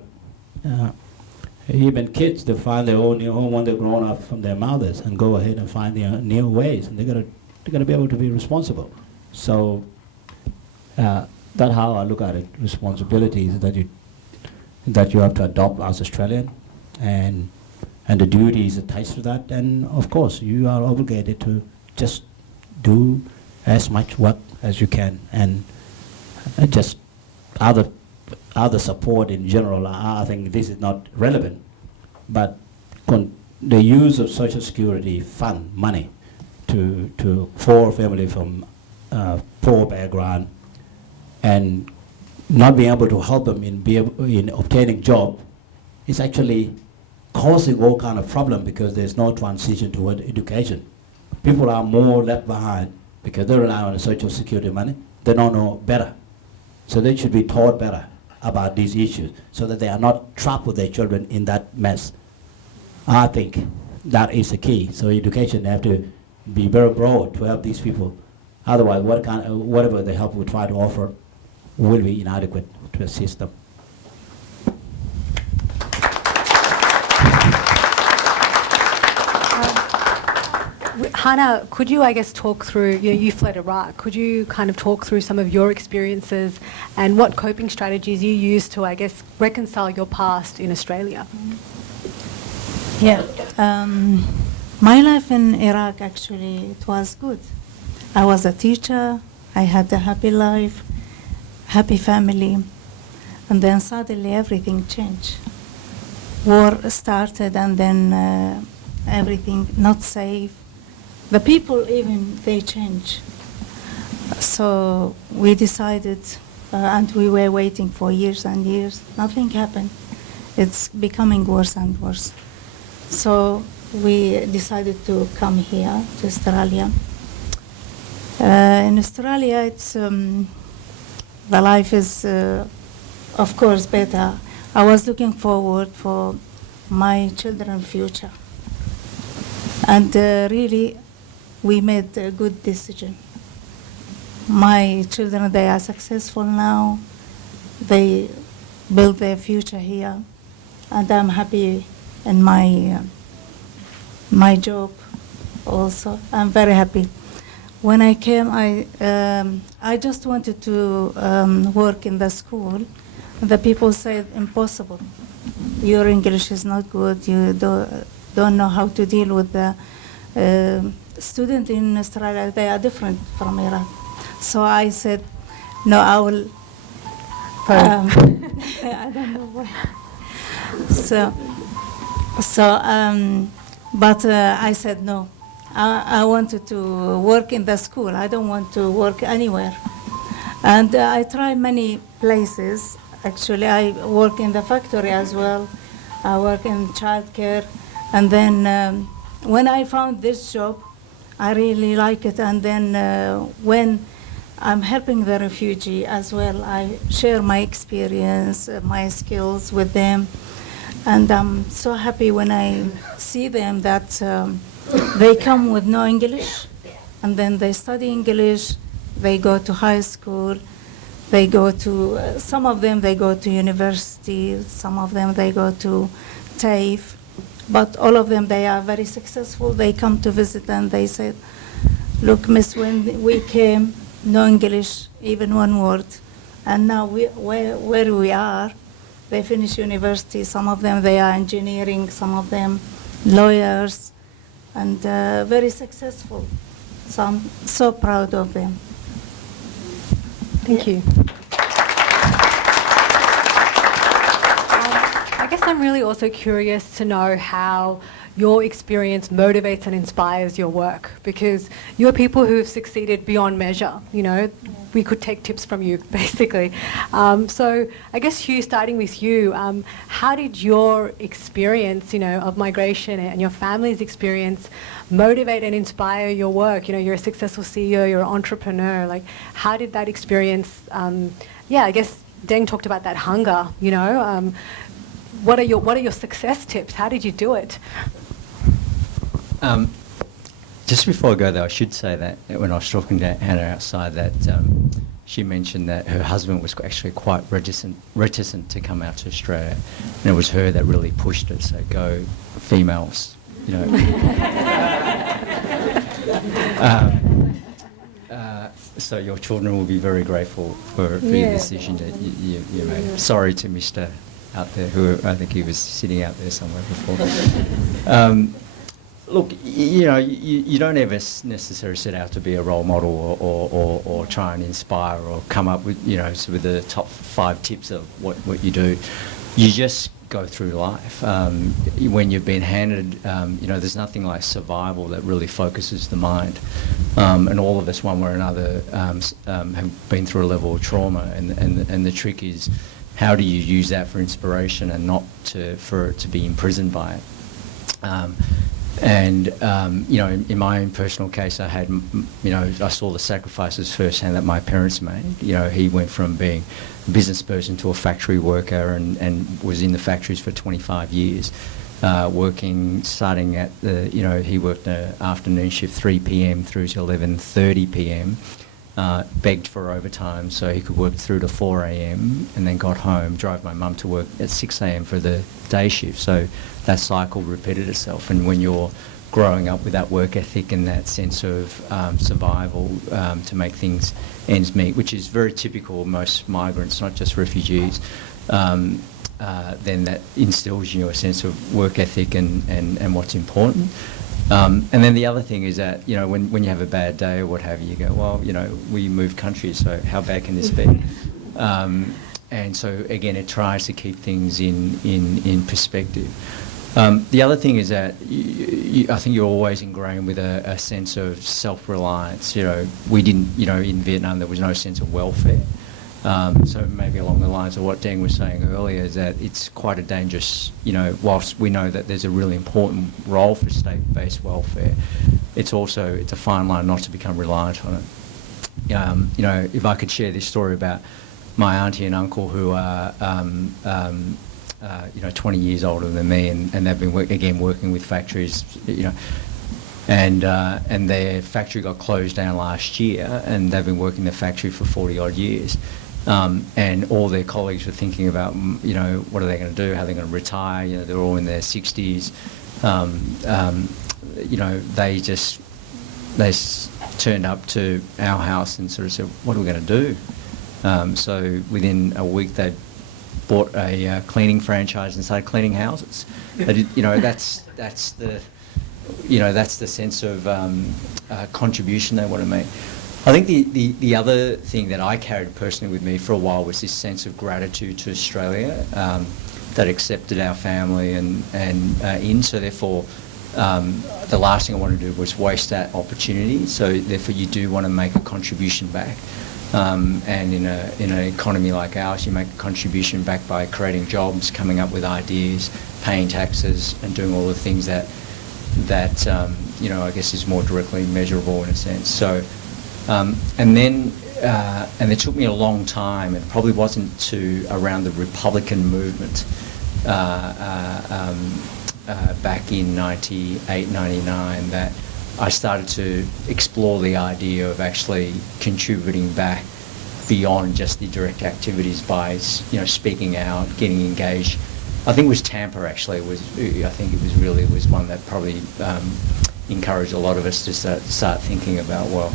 even kids, they find their own new home when they're grown up from their mothers and go ahead and find their new ways, and they're gonna be able to be responsible. So that's how I look at it. Responsibilities that you have to adopt as Australian, and the duties attached to that. And of course, you are obligated to just do as much work as you can, and just other support in general. I think this is not relevant, but the use of Social Security fund money for family from poor background, and not being able to help them in obtaining job, is actually causing all kind of problem, because there's no transition toward education. People are more left behind because they rely on the Social Security money. They don't know better. So they should be taught better about these issues so that they are not trapped with their children in that mess. I think that is the key. So education have to be very broad to help these people. Otherwise, whatever the help we try to offer will be inadequate to assist them. Hana, could you, I guess, talk through, you fled Iraq, could you kind of talk through some of your experiences and what coping strategies you used to, I guess, reconcile your past in Australia? Yeah. My life in Iraq, actually, it was good. I was a teacher. I had a happy life, happy family. And then suddenly everything changed. War started, and then everything not safe. The people even, they change. So we decided, and we were waiting for years and years. Nothing happened. It's becoming worse and worse. So we decided to come here to Australia. In Australia, it's the life is, of course, better. I was looking forward for my children's future, and really, we made a good decision. My children, they are successful now. They build their future here, and I'm happy in my job also. I'm very happy. When I came, I just wanted to work in the school. The people said, impossible. Your English is not good. You don't know how to deal with the students in Australia, they are different from Iraq. So I said, no, I will. I don't know why. But I said no. I wanted to work in the school. I don't want to work anywhere. And I tried many places. Actually, I work in the factory as well. I work in childcare. And then when I found this job, I really like it. And then when I'm helping the refugee as well, I share my experience, my skills with them. And I'm so happy when I see them that they come with no English, and then they study English, they go to high school, they go to, some of them they go to university, some of them they go to TAFE, but all of them, they are very successful. They come to visit and they said, look, miss, when we came, no English, even one word, and now where we are, they finish university. Some of them, they are engineering, some of them lawyers, and very successful. So I'm so proud of them. Thank you. I guess I'm really also curious to know how your experience motivates and inspires your work, because you're people who have succeeded beyond measure. You know, we could take tips from you, basically. So I guess, Hugh, starting with you, how did your experience, you know, of migration and your family's experience motivate and inspire your work? You know, you're a successful CEO, you're an entrepreneur. Like, how did that experience, I guess Deng talked about that hunger, you know. What are your success tips? How did you do it? Just before I go there, I should say that when I was talking to Hannah outside, that she mentioned that her husband was actually quite reticent to come out to Australia, and it was her that really pushed it. So go females, you know. So your children will be very grateful for your decision that you made. Sorry to Mr. out there, who I think he was sitting out there somewhere before. Look, you know, you don't ever necessarily set out to be a role model or try and inspire or come up with, you know, with the top 5 tips of what you do. You just go through life. When you've been handed, you know, there's nothing like survival that really focuses the mind. And all of us, one way or another, have been through a level of trauma. And the trick is, how do you use that for inspiration and not for it to be imprisoned by it? You know, in my own personal case, I had, you know, I saw the sacrifices firsthand that my parents made. You know, he went from being a business person to a factory worker and was in the factories for 25 years, working, starting at the, you know, he worked an afternoon shift 3 p.m. through to 11:30 p.m., begged for overtime so he could work through to 4 a.m. and then got home, drove my mum to work at 6 a.m. for the day shift. So that cycle repeated itself. And when you're growing up with that work ethic and that sense of survival to make things ends meet, which is very typical of most migrants, not just refugees, then that instills in you a sense of work ethic and what's important. And then the other thing is that, you know, when you have a bad day or what have you, you go, well, you know, we moved countries, so how bad can this be? And so, again, it tries to keep things in perspective. The other thing is that I think you're always ingrained with a sense of self-reliance. You know, we didn't, you know, in Vietnam there was no sense of welfare. So maybe along the lines of what Deng was saying earlier, is that it's quite a dangerous, you know, whilst we know that there's a really important role for state-based welfare, it's a fine line not to become reliant on it. You know, if I could share this story about my auntie and uncle who are, you know, 20 years older than me, and they've been, working with factories, you know, and their factory got closed down last year, and they've been working the factory for 40-odd years. And all their colleagues were thinking about, you know, what are they going to do? How are they going to retire? You know, they're all in their 60s. You know, they turned up to our house and sort of said, what are we going to do? So within a week, they bought a cleaning franchise and started cleaning houses. They did, you know, that's the, that's the sense of contribution they want to make. I think the other thing that I carried personally with me for a while was this sense of gratitude to Australia that accepted our family and so therefore the last thing I wanted to do was waste that opportunity. So therefore you do want to make a contribution back. And in an economy like ours, you make a contribution back by creating jobs, coming up with ideas, paying taxes, and doing all the things that I guess is more directly measurable in a sense. So, and it took me a long time. It probably wasn't to around the Republican movement back in 98, 99 that I started to explore the idea of actually contributing back beyond just the direct activities by, speaking out, getting engaged. I think it was Tampa actually was one that probably encouraged a lot of us to start thinking about, well,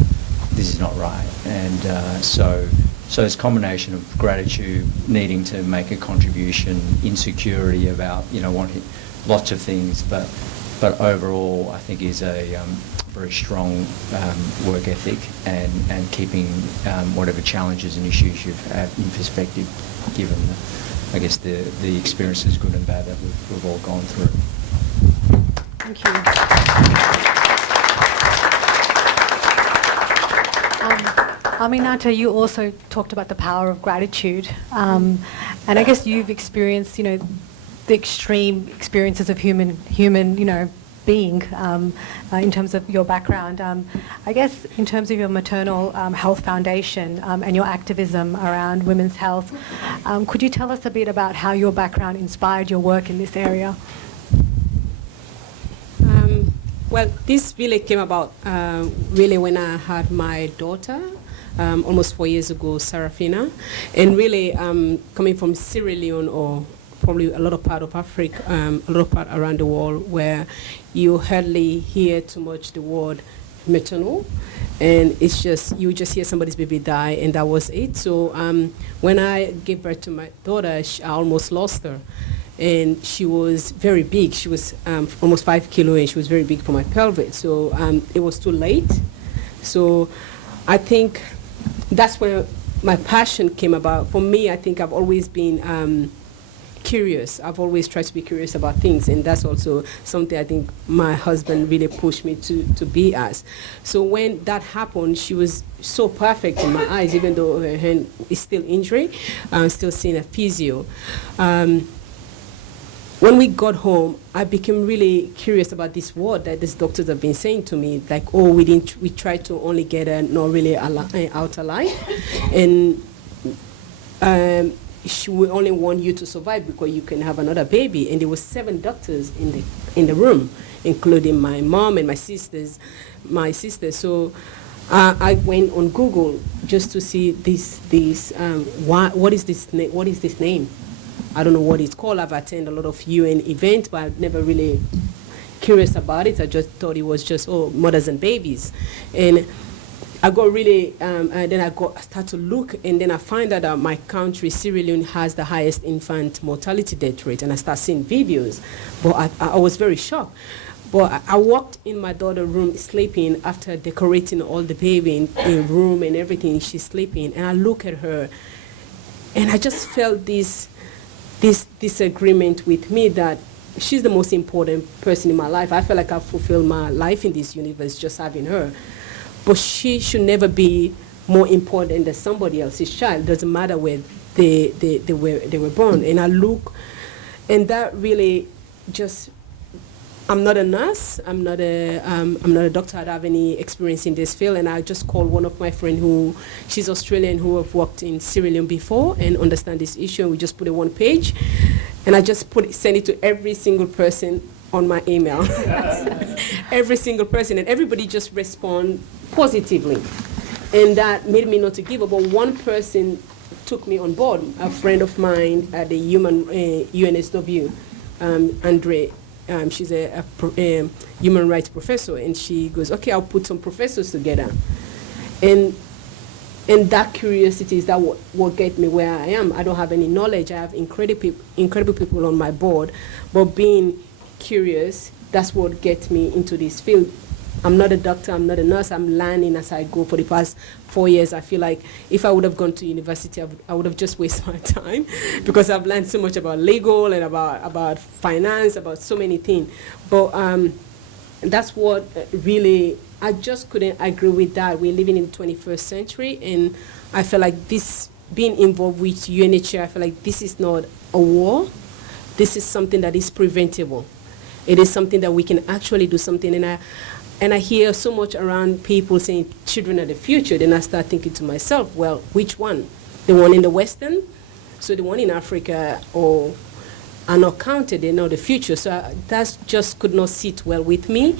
this is not right. And so it's a combination of gratitude, needing to make a contribution, insecurity about, wanting lots of things, but overall I think is a very strong work ethic and keeping whatever challenges and issues you've had in perspective, given the experiences, good and bad, that we've all gone through. Thank you. Aminata, you also talked about the power of gratitude, and I guess you've experienced, the extreme experiences of human, being in terms of your background. I guess in terms of your Maternal Health Foundation and your activism around women's health, could you tell us a bit about how your background inspired your work in this area? Well, this really came about really when I had my daughter almost 4 years ago, Sarafina, and really coming from Sierra Leone or probably a lot of part of Africa, a lot of part around the world where you hardly hear too much the word maternal, and it's just, you just hear somebody's baby die and that was it. So when I gave birth to my daughter, I almost lost her. And she was very big. She was almost 5 kilos and she was very big for my pelvis. So it was too late. So I think that's where my passion came about. For me, I think I've always been curious. I've always tried to be curious about things, and that's also something I think my husband really pushed me to be as. So when that happened, she was so perfect in my eyes, even though her hand is still injury, still seeing a physio. When we got home, I became really curious about this word that these doctors have been saying to me, like, oh, we tried to only get her not really out alive, and we only want you to survive because you can have another baby. And there were 7 doctors in the room, including my mom and my sisters. So I went on Google just to see what is this name? I don't know what it's called. I've attended a lot of UN events, but I've never really curious about it. I just thought it was just, mothers and babies. And I got really, and then I started to look, and then I find out that my country, Sierra Leone, has the highest infant mortality death rate, and I started seeing videos. But I was very shocked. But I walked in my daughter's room sleeping after decorating all the baby in room and everything. She's sleeping, and I look at her, and I just felt this disagreement with me that she's the most important person in my life. I feel like I've fulfilled my life in this universe just having her. But she should never be more important than somebody else's child. It doesn't matter where they were born. And I look, and that really just, I'm not a nurse, I'm not a doctor, I don't have any experience in this field, and I just called one of my friends she's Australian, who have worked in Sierra Leone before and understand this issue, and we just put it one page, and I just send it to every single person on my email. Every single person, and everybody just respond positively. And that made me not to give up, but one person took me on board, a friend of mine at the UNSW, Andre. She's a human rights professor, and she goes, okay, I'll put some professors together. And that curiosity is what get me where I am. I don't have any knowledge. I have incredible people on my board, but being curious that's what gets me into this field. I'm not a doctor, I'm not a nurse, I'm learning as I go. For the past 4 years, I feel like if I would have gone to university, I would have just wasted my time because I've learned so much about legal and about finance, about so many things. But that's what really, I just couldn't agree with that. We're living in the 21st century, and I feel like this, being involved with UNHCR, I feel like this is not a war. This is something that is preventable. It is something that we can actually do something. And I hear so much around people saying children are the future. Then I start thinking to myself, well, which one? The one in the Western? So the one in Africa or are not counted, they're not the future. So that just could not sit well with me.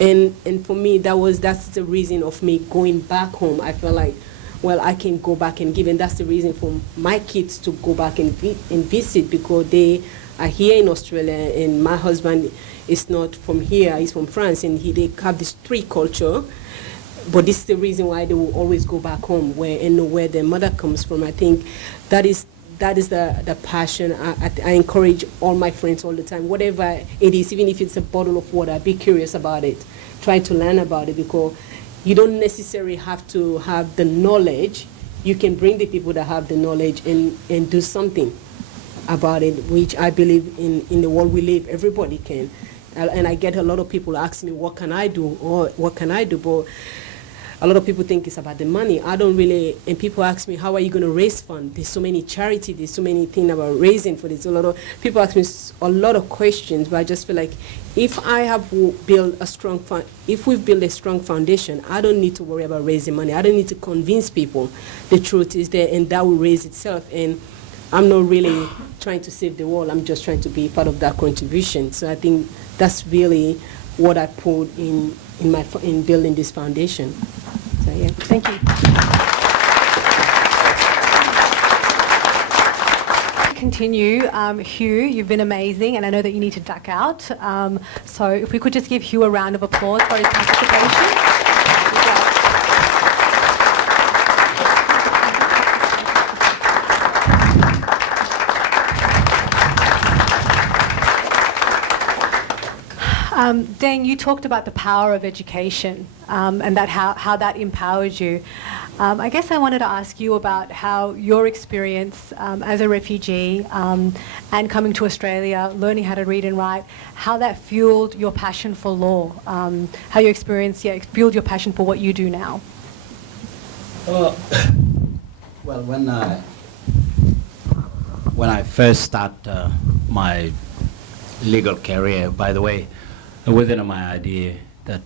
And for me, that's the reason of me going back home. I felt like, well, I can go back and give. And that's the reason for my kids to go back and visit, because they are here in Australia, and my husband is not from here, he's from France, and they have this three culture. But this is the reason why they will always go back home and know where their mother comes from. I think that is the passion. I encourage all my friends all the time, whatever it is, even if it's a bottle of water, be curious about it. Try to learn about it, because you don't necessarily have to have the knowledge. You can bring the people that have the knowledge and do something about it, which I believe in the world we live, everybody can. And I get a lot of people ask me, what can I do? Or what can I do? But a lot of people think it's about the money. I don't really, and people ask me, how are you going to raise funds? There's so many charities, there's so many things about raising for this. A lot of people ask me a lot of questions, but I just feel like if we've built a strong foundation, I don't need to worry about raising money. I don't need to convince people the truth is there, and that will raise itself. And I'm not really trying to save the world. I'm just trying to be part of that contribution. So I think that's really what I put in building this foundation. So yeah, thank you. Continue, Hugh, you've been amazing, and I know that you need to duck out. So if we could just give Hugh a round of applause for his participation. Deng, you talked about the power of education and that how that empowers you. I guess I wanted to ask you about how your experience as a refugee and coming to Australia, learning how to read and write, how that fueled your passion for law, how your experience fueled your passion for what you do now. Well, when I first started my legal career, by the way, it wasn't my idea that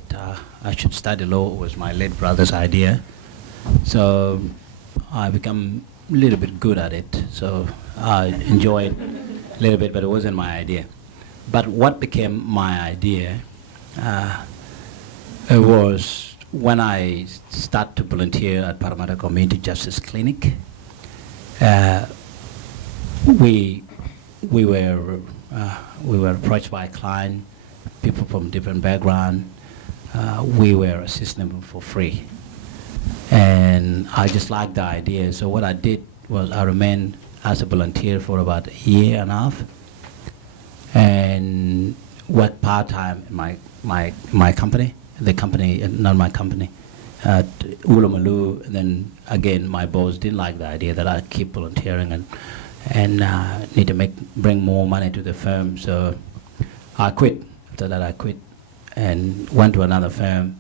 I should study law. It was my late brother's idea. So I become a little bit good at it. So I enjoyed a little bit, but it wasn't my idea. But what became my idea it was when I started to volunteer at Parramatta Community Justice Clinic. We were approached by a client, people from different background. We were assisting them for free. And I just liked the idea. So what I did was I remained as a volunteer for about a year and a half, and worked part-time in my company, the company, not my company, at Ulamalu. And then again, my boss didn't like the idea that I keep volunteering and need to bring more money to the firm. So I quit. After that, I quit and went to another firm,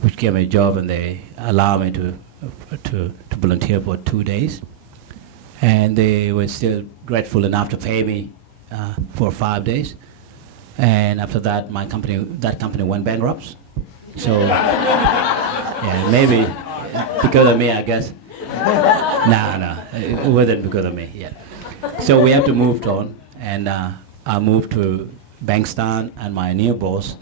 which gave me a job, and they allowed me to volunteer for 2 days. And they were still grateful enough to pay me for 5 days. And after that, that company went bankrupt. So yeah, maybe because of me, I guess. No, it wasn't because of me. Yeah. So we had to move on, and I moved to Bankstown, and my new boss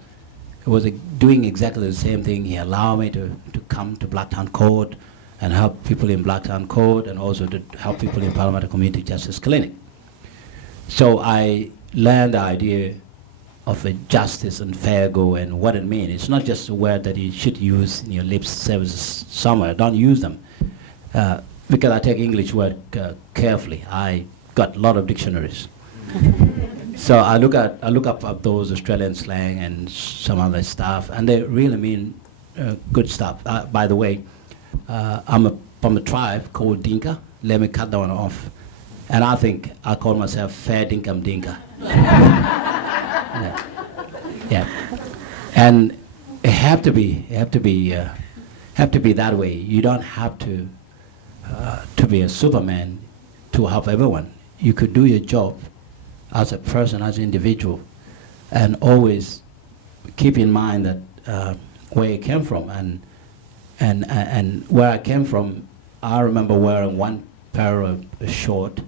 was doing exactly the same thing. He allowed me to come to Blacktown Court and help people in Blacktown Court, and also to help people in Parramatta Community Justice Clinic. So I learned the idea of a justice and fair go and what it means. It's not just a word that you should use in your lip services somewhere. Don't use them. Because I take English word carefully. I got a lot of dictionaries. So I look up those Australian slang and some other stuff, and they really mean good stuff. By the way, I'm from a tribe called Dinka. Let me cut that one off. And I think I call myself Fair Dinkum Dinka. Yeah. And it have to be that way. You don't have to be a Superman to help everyone. You could do your job as a person, as an individual, and always keep in mind that where you came from, and where I came from. I remember wearing one pair of short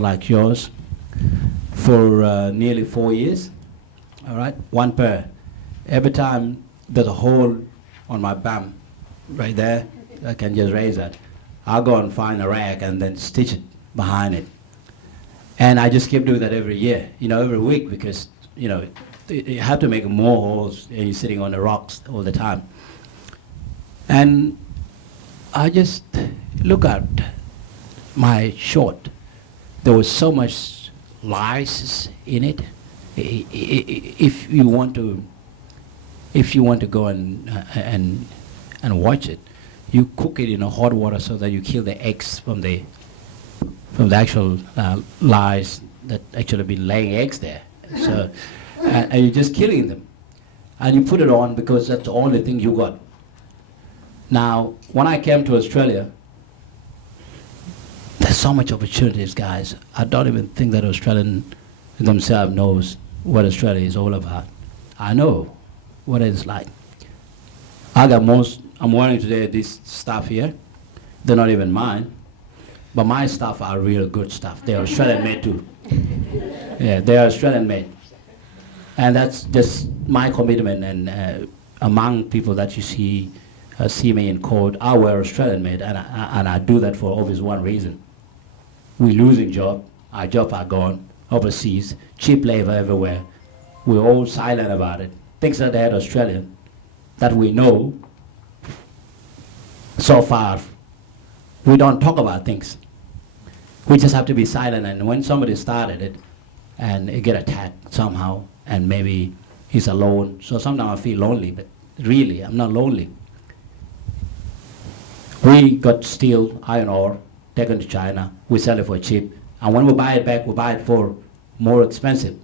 like yours for nearly 4 years. All right, one pair. Every time there's a hole on my bum, right there, I can just raise that. I'll go and find a rag and then stitch it behind it. And I just keep doing that every year, every week, because, you have to make more holes and you're sitting on the rocks all the time. And I just look at my short. There was so much lies in it. If you want to go and watch it, you cook it in a hot water so that you kill the eggs from the actual lies that actually been laying eggs there. So, and you're just killing them, and you put it on because that's the only thing you got. Now, when I came to Australia, there's so much opportunities, guys. I don't even think that Australian themselves knows what Australia is all about. I know what it's like. I'm wearing today this stuff here. They're not even mine, but my stuff are real good stuff. They're Australian made too. Yeah, they're Australian made. And that's just my commitment, and among people that you see me in court, I wear Australian made, and I do that for always one reason. We're losing jobs. Our jobs are gone overseas, cheap labor everywhere. We're all silent about it. Things that they're Australian that we know so far, we don't talk about things. We just have to be silent, and when somebody started it and it get attacked somehow, and maybe he's alone, so sometimes I feel lonely, but really I'm not lonely. We got steel, iron ore, taken to China, we sell it for cheap, and when we buy it back, we buy it for more expensive.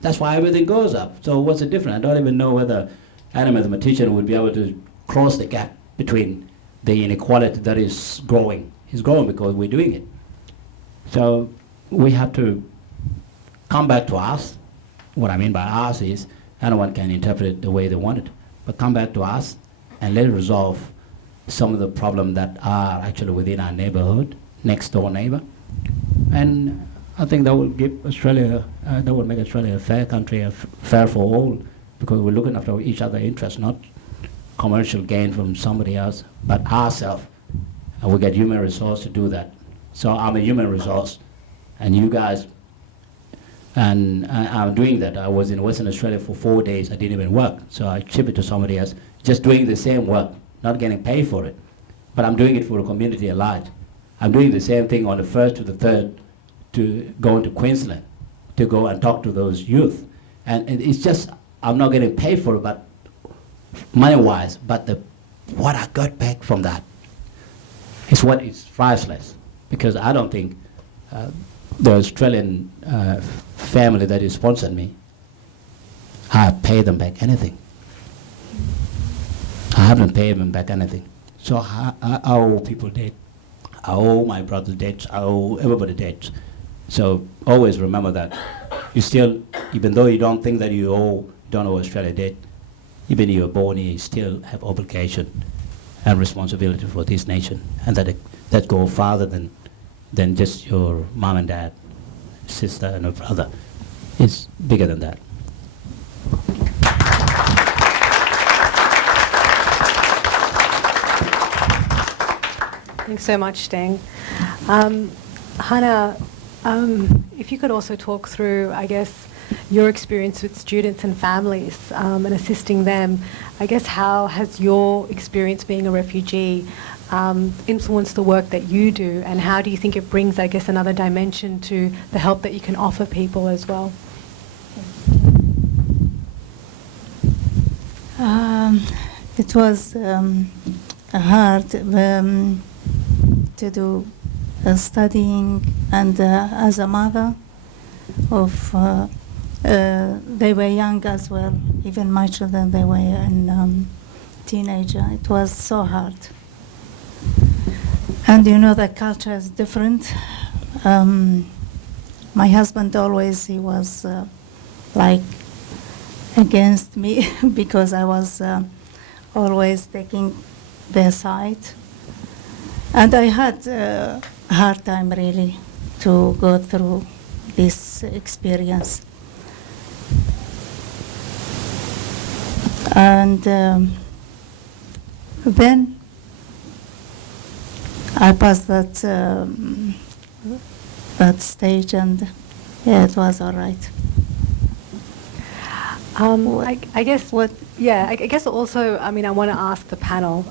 That's why everything goes up. So what's the difference? I don't even know whether any mathematician would be able to cross the gap between the inequality that is growing. It's growing because we're doing it. So we have to come back to us. What I mean by us is anyone can interpret it the way they want it, but come back to us and let's resolve some of the problems that are actually within our neighborhood, next door neighbor. And I think that will give Australia, that will make Australia a fair country, fair for all, because we're looking after each other's interests, not commercial gain from somebody else, but ourselves. And we get human resource to do that. So I'm a human resource, and you guys, and I'm doing that. I was in Western Australia for 4 days. I didn't even work. So I ship it to somebody else, just doing the same work, not getting paid for it. But I'm doing it for the community at large. I'm doing the same thing on the 1st to the 3rd to go into Queensland, to go and talk to those youth. And it's just, I'm not getting paid for it, but money-wise, but what I got back from that is what is priceless. Because I don't think the Australian family that is sponsored me, I pay them back anything. I haven't paid them back anything. So I owe people debt. I owe my brother debts. I owe everybody debts. So always remember that. You still, even though you don't think that you don't owe Australia debt, even if you're born here, you still have obligation and responsibility for this nation, and that go farther than just your mom and dad, sister and a brother. It's bigger than that. Thanks so much, Deng. Hana, if you could also talk through, I guess, your experience with students and families and assisting them. I guess how has your experience being a refugee influence the work that you do, and how do you think it brings, I guess, another dimension to the help that you can offer people as well? It was hard to do studying, and as a mother of, they were young as well, even my children, they were in teenager. It was so hard. And you know, the culture is different. My husband always, he was like against me because I was always taking their side. And I had a hard time really to go through this experience. And then I passed that that stage, and yeah, it was all right. I guess What? Yeah, I guess also, I mean, I want to ask the panel,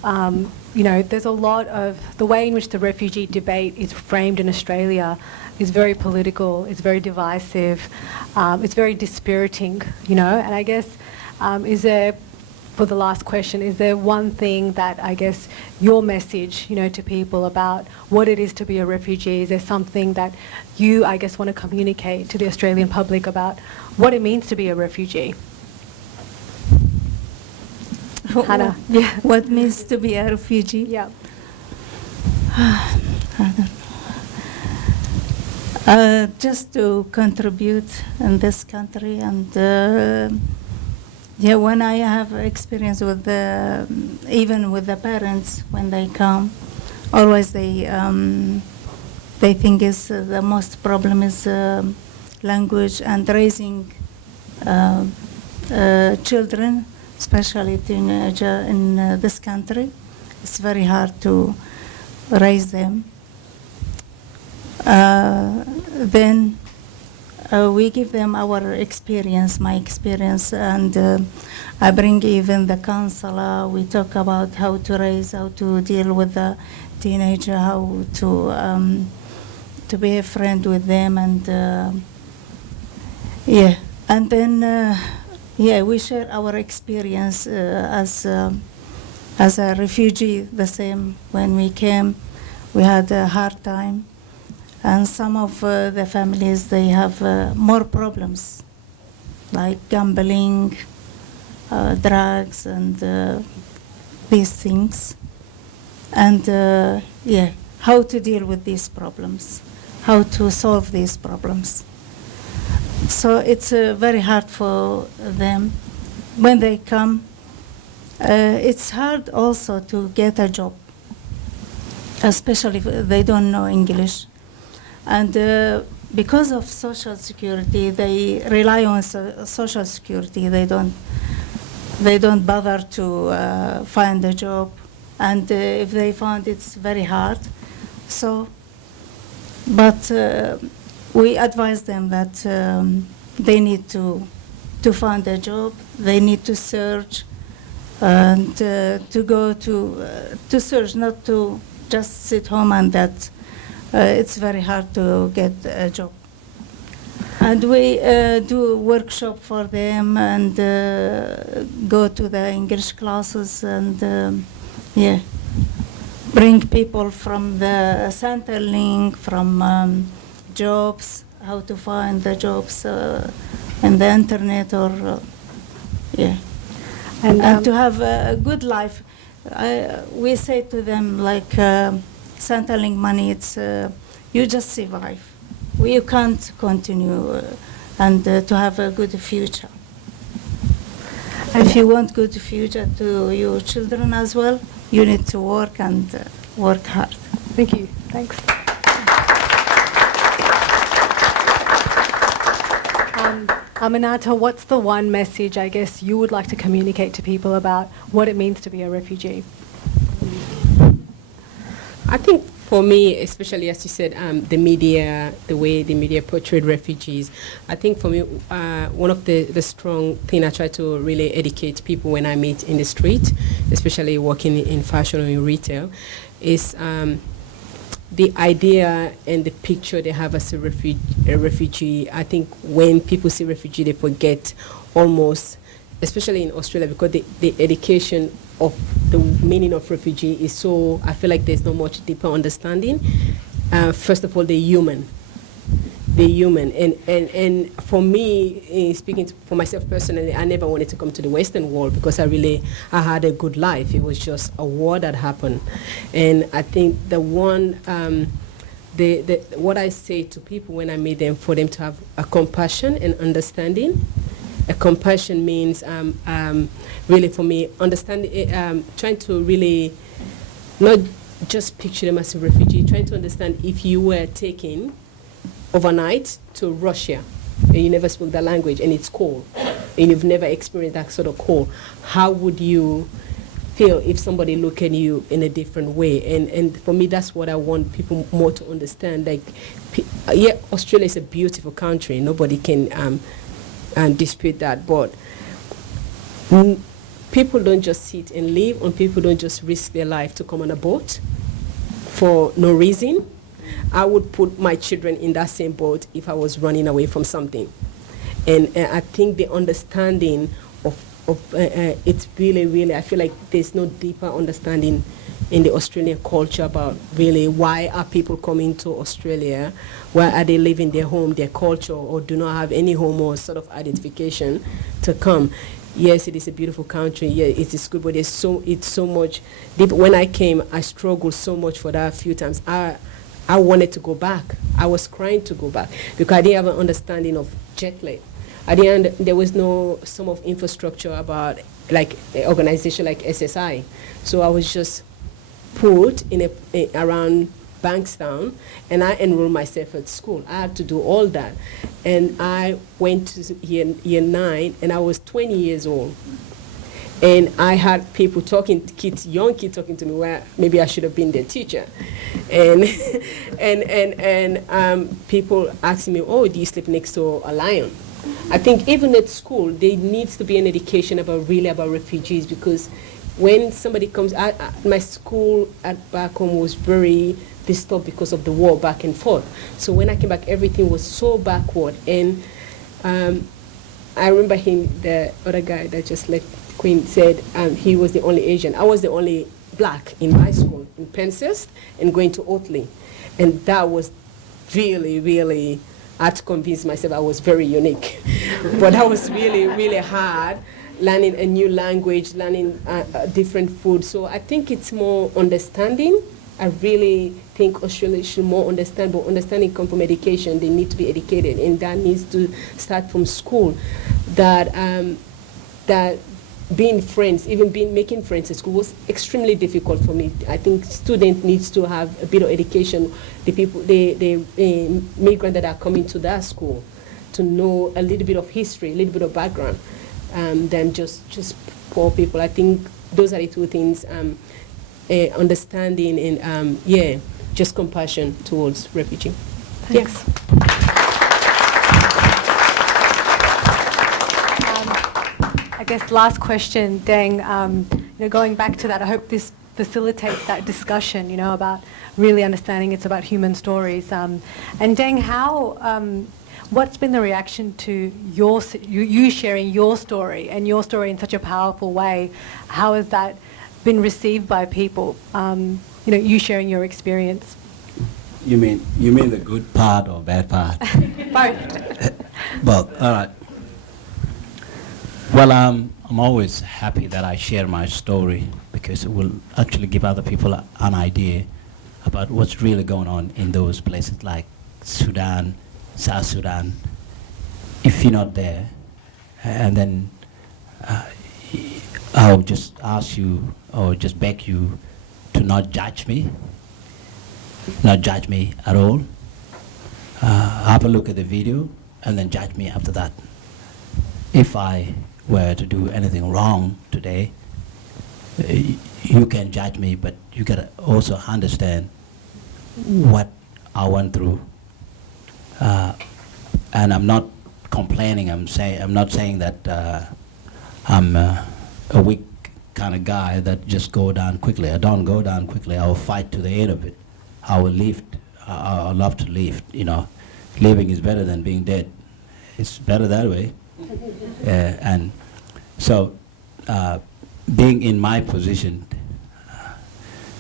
you know, there's a lot of, the way in which the refugee debate is framed in Australia is very political, it's very divisive, it's very dispiriting, you know, and I guess, is there, for the last question, is there one thing that I guess your message, you know, to people about what it is to be a refugee? Is there something that you, I guess, want to communicate to the Australian public about what it means to be a refugee? Hana, yeah. What means to be a refugee? Yeah. I don't know. Just to contribute in this country, and yeah, when I have experience with the, even with the parents when they come, always they think is the most problem is language and raising children, especially teenager in this country. It's very hard to raise them. Then we give them our experience, my experience, and I bring even the counselor. We talk about how to raise, how to deal with the teenager, how to be a friend with them, and yeah. And then yeah, we share our experience as a refugee. The same when we came, we had a hard time. And some of the families, they have more problems, like gambling, drugs, and these things. And yeah, how to deal with these problems, how to solve these problems. So it's very hard for them when they come. It's hard also to get a job, especially if they don't know English. And because of social security, they rely on social security. They don't bother to find a job, and if they find, it's very hard. So, but we advise them that they need to find a job. They need to search and to go to search, not to just sit home and that. It's very hard to get a job. And we do workshop for them and go to the English classes and yeah, bring people from the Centrelink, from jobs, how to find the jobs in the internet or yeah, and to have a good life. We say to them like. Centrelink money, it's you just survive. You can't continue and to have a good future. If you want good future to your children as well, you need to work and work hard. Thank you. Thanks. Aminata, what's the one message, I guess, you would like to communicate to people about what it means to be a refugee? I think for me, especially as you said, the media, the way the media portrayed refugees, I think for me, one of the strong things I try to really educate people when I meet in the street, especially working in fashion or in retail, is the idea and the picture they have as a refugee. I think when people see refugee, they forget almost, especially in Australia, because the education of the meaning of refugee is so, I feel like there's not much deeper understanding. First of all, they're human. They're human. And for me, speaking for myself personally, I never wanted to come to the Western world because I had a good life. It was just a war that happened. And I think the one, what I say to people when I meet them, for them to have a compassion and understanding. A compassion means really for me, understanding, trying to really not just picture them as a refugee, trying to understand if you were taken overnight to Russia and you never spoke that language and it's cold and you've never experienced that sort of cold, how would you feel if somebody looked at you in a different way? And for me, that's what I want people more to understand. Like, yeah, Australia is a beautiful country. Nobody can dispute that. But people don't just sit and live, and people don't just risk their life to come on a boat for no reason. I would put my children in that same boat if I was running away from something. And I think the understanding of it's really, really, I feel like there's no deeper understanding in the Australian culture about really why are people coming to Australia, why are they leaving their home, their culture, or do not have any home or sort of identification to come. Yes, it is a beautiful country. Yeah, it is good, but it's so much deep. When I came, I struggled so much for that a few times. I wanted to go back. I was crying to go back because I didn't have an understanding of jet lag. There was no some of infrastructure about like an organization like SSI. So I was just put in around Bankstown, and I enrolled myself at school. I had to do all that. And I went to year 9, and I was 20 years old. And I had people young kids talking to me where maybe I should have been their teacher. And people asking me, oh, do you sleep next to a lion? I think even at school, there needs to be an education about refugees, because when somebody comes, my school back home was very disturbed because of the war back and forth. So when I came back, everything was so backward. And I remember the other guy that just left Queen said he was the only Asian. I was the only black in my school, in Penshurst, and going to Otley. And that was really, really, I had to convince myself I was very unique. But that was really, really hard, learning a new language, learning different food. So I think it's more understanding. I really think Australia should more understand, but understanding comes from education. They need to be educated, and that needs to start from school. That being friends, making friends at school was extremely difficult for me. I think student needs to have a bit of education. The migrants that are coming to that school, to know a little bit of history, a little bit of background, than just poor people. I think those are the two things. Understanding and just compassion towards refugee. Thanks. I guess last question, Deng. Going back to that, I hope this facilitates that discussion. About really understanding it's about human stories. And Deng, what's been the reaction to you sharing your story and your story in such a powerful way? How has that been received by people? You sharing your experience. You mean the good part or bad part? Both. Well, all right. Well, I'm always happy that I share my story, because it will actually give other people an idea about what's really going on in those places like Sudan, South Sudan. If you're not there, and then I'll just ask you or just beg you to not judge me at all. Have a look at the video and then judge me after that. If I were to do anything wrong today, you can judge me, but you gotta also understand what I went through. And I'm not complaining. I'm not saying that I'm a weak kind of guy that just go down quickly. I don't go down quickly. I will fight to the end of it. I will live. I love to live. You know, living is better than being dead. It's better that way. And so, being in my position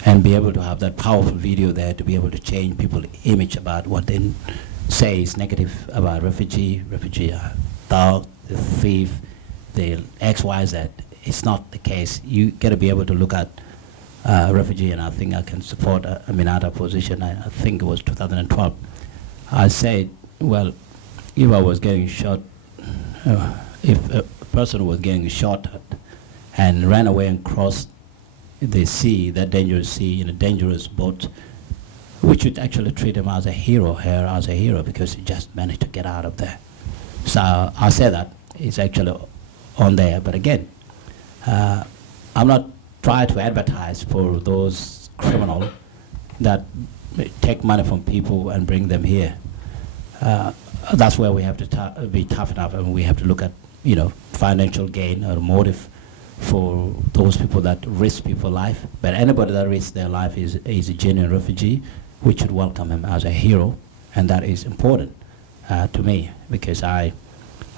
and be able to have that powerful video there to be able to change people's image about what they say is negative about refugee dog, the thief, the X, Y, Z. It's not the case. You got to be able to look at refugee, and I think I can support Aminata's position. I think it was 2012. I said, well, if I was getting shot, if a person was getting shot and ran away and crossed the sea, that dangerous sea, in a dangerous boat, we should actually treat him as a hero here, as a hero, because he just managed to get out of there. So I say that it's actually on there, but again, I'm not trying to advertise for those criminals that take money from people and bring them here. That's where we have to be tough enough, and we have to look at, you know, financial gain or motive for those people that risk people's life. But anybody that risks their life is a genuine refugee. We should welcome him as a hero, and that is important to me, because I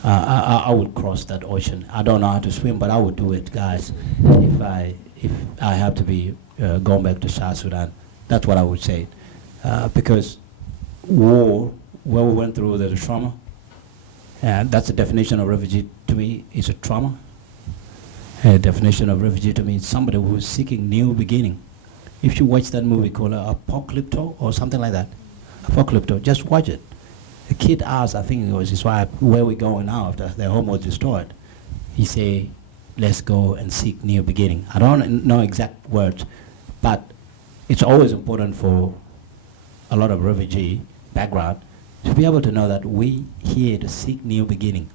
would cross that ocean. I don't know how to swim, but I would do it, guys. If I have to be going back to South Sudan, that's what I would say, because war, what we went through, there's a trauma, and that's the definition of refugee to me. Is a trauma. A definition of refugee to me is somebody who is seeking new beginning. If you watch that movie called Apocalypto or something like that, Apocalypto, just watch it. The kid asked, I think it was his wife, where we going now after their home was destroyed? He said, let's go and seek new beginning. I don't know exact words, but it's always important for a lot of refugee background to be able to know that we here to seek new beginning,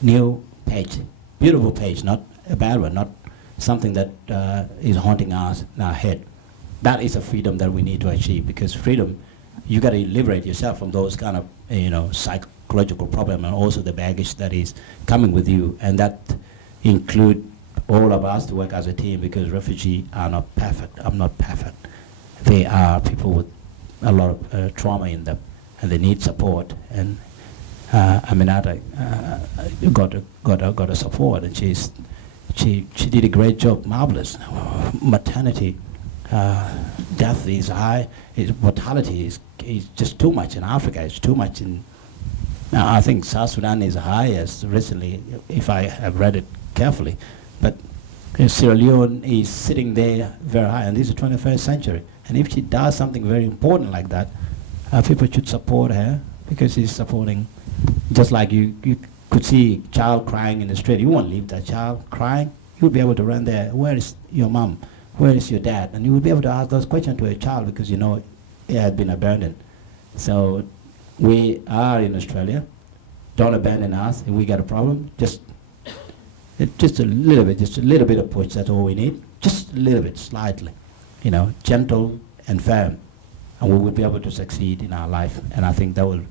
new page, beautiful page, not a bad one, not something that is haunting us in our head. That is a freedom that we need to achieve, because freedom, you got to liberate yourself from those kind of, you know, psychological problem, and also the baggage that is coming with you, and that include all of us to work as a team, because refugees are not perfect. I'm not perfect. They are people with a lot of trauma in them, and they need support. And Aminata got a support, and she did a great job, marvelous. Maternity, death is high. Mortality is just too much in Africa. It's too much in. Now I think South Sudan is high as recently, if I have read it carefully, but Sierra Leone is sitting there very high, and this is the 21st century. And if she does something very important like that, people should support her, because she's supporting. Just like you could see a child crying in the street, you won't leave that child crying. You'll be able to run there. Where is your mom? Where is your dad? And you will be able to ask those questions to a child, because you know it had been abandoned. So we are in Australia. Don't abandon us. If we got a problem, just a little bit of push. That's all we need. Just a little bit, slightly, you know, gentle and firm, and we will be able to succeed in our life. And I think that will.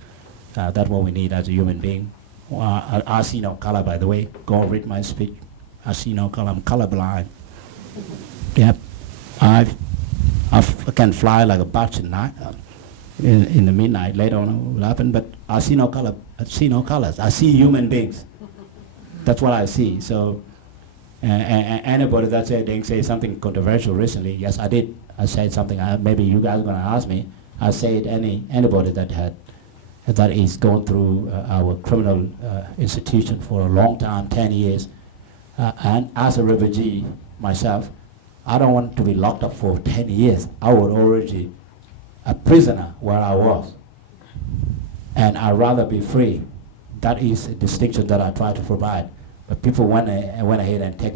That's what we need as a human being. I see no color, by the way. Go read my speech. I see no color. I'm colorblind. Yep. I can fly like a bird at night, in the midnight. Later on, what will happen? But I see no color. I see no colors. I see human beings. That's what I see. So, anybody that say something controversial recently, yes, I did. I said something. Maybe you guys are gonna ask me. I said anybody that is going through our criminal institution for a long time, 10 years, and as a refugee myself, I don't want to be locked up for 10 years. I was already a prisoner where I was, and I'd rather be free. That is a distinction that I try to provide. But people went ahead and take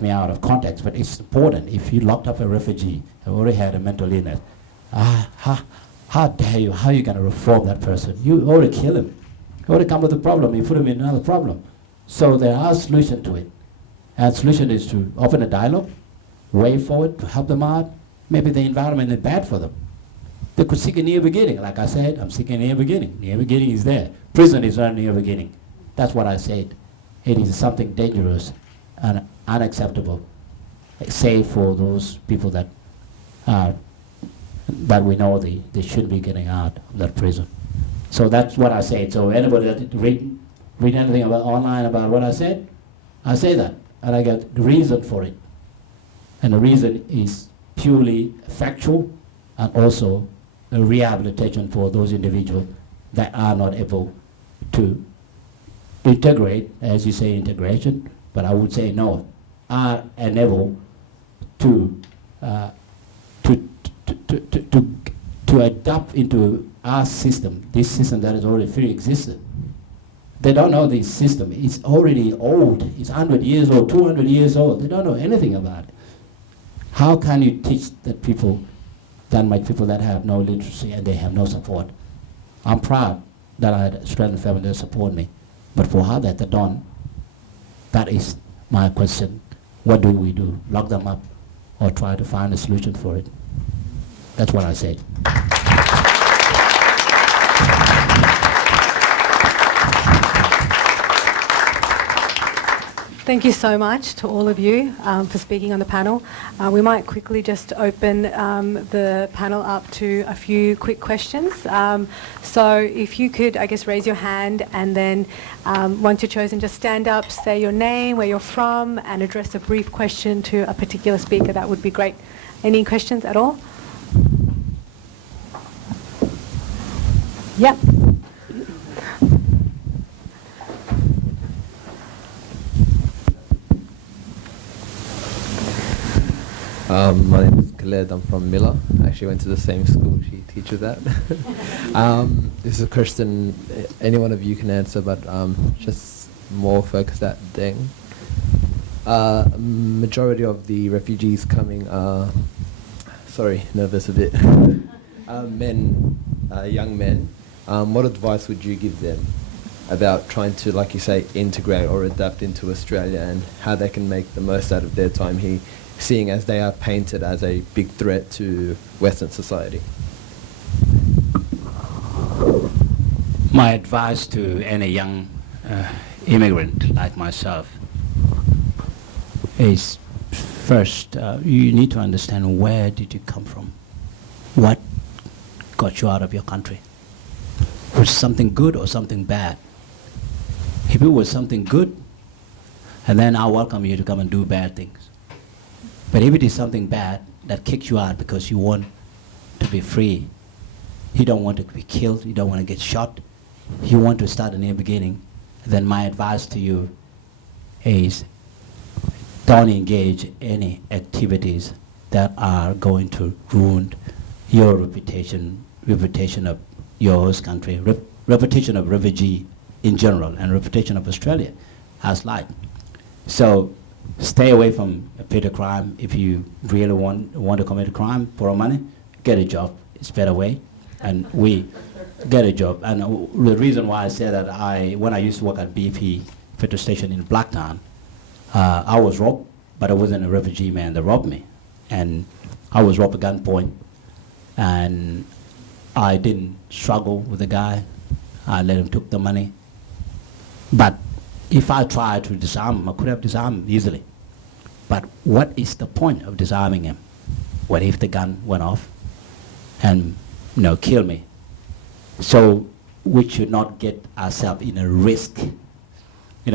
me out of context. But it's important. If you locked up a refugee who already had a mental illness, how dare you? How are you going to reform that person? You already kill him. You already come with a problem. You put him in another problem. So there are solutions to it. And the solution is to open a dialogue, way forward to help them out. Maybe the environment is bad for them. They could seek a new beginning. Like I said, I'm seeking a new beginning. New beginning is there. Prison is not a new beginning. That's what I said. It is something dangerous. unacceptable, save for those people that we know they should be getting out of that prison. So that's what I say. So anybody that read anything about online about what I say that, and I get the reason for it. And the reason is purely factual and also a rehabilitation for those individuals that are not able to integrate, as you say, integration, but I would say no, are unable to adapt into our system, this system that is already pre-existed. They don't know this system. It's already old. It's 100 years old, 200 years old. They don't know anything about it. How can you teach that people, Denmark people that have no literacy and they have no support? I'm proud that I had Australian family that support me. But for how that they don't, that is my question. What do we do? Lock them up or try to find a solution for it? That's what I said. Thank you so much to all of you for speaking on the panel. We might quickly just open the panel up to a few quick questions. So if you could, I guess, raise your hand and then once you're chosen, just stand up, say your name, where you're from, and address a brief question to a particular speaker. That would be great. Any questions at all? Yep. My name is Khaled. I'm from Miller. I actually went to the same school she teaches at. This is a question any one of you can answer, but just more focused at Deng. Majority of the refugees coming are, nervous a bit, men, young men. What advice would you give them about trying to, like you say, integrate or adapt into Australia and how they can make the most out of their time here, seeing as they are painted as a big threat to Western society? My advice to any young immigrant like myself is, first, you need to understand where did you come from? What got you out of your country? Was it something good or something bad? If it was something good, and then I'll welcome you to come and do bad things. But if it is something bad that kicks you out because you want to be free, you don't want to be killed, you don't want to get shot, you want to start a new beginning, then my advice to you is don't engage any activities that are going to ruin your reputation of your host country, reputation of refugee in general, and reputation of Australia as light. So stay away from a petty crime. If you really want to commit a crime for money, get a job. It's a better way. And we get a job. And the reason why I say that, when I used to work at BP petrol station in Blacktown, I was robbed, but I wasn't a refugee man that robbed me. And I was robbed at gunpoint, and I didn't struggle with the guy. I let him took the money. But if I tried to disarm him, I could have disarmed him easily. But what is the point of disarming him? What if the gun went off and kill me? So we should not get ourselves in a risk.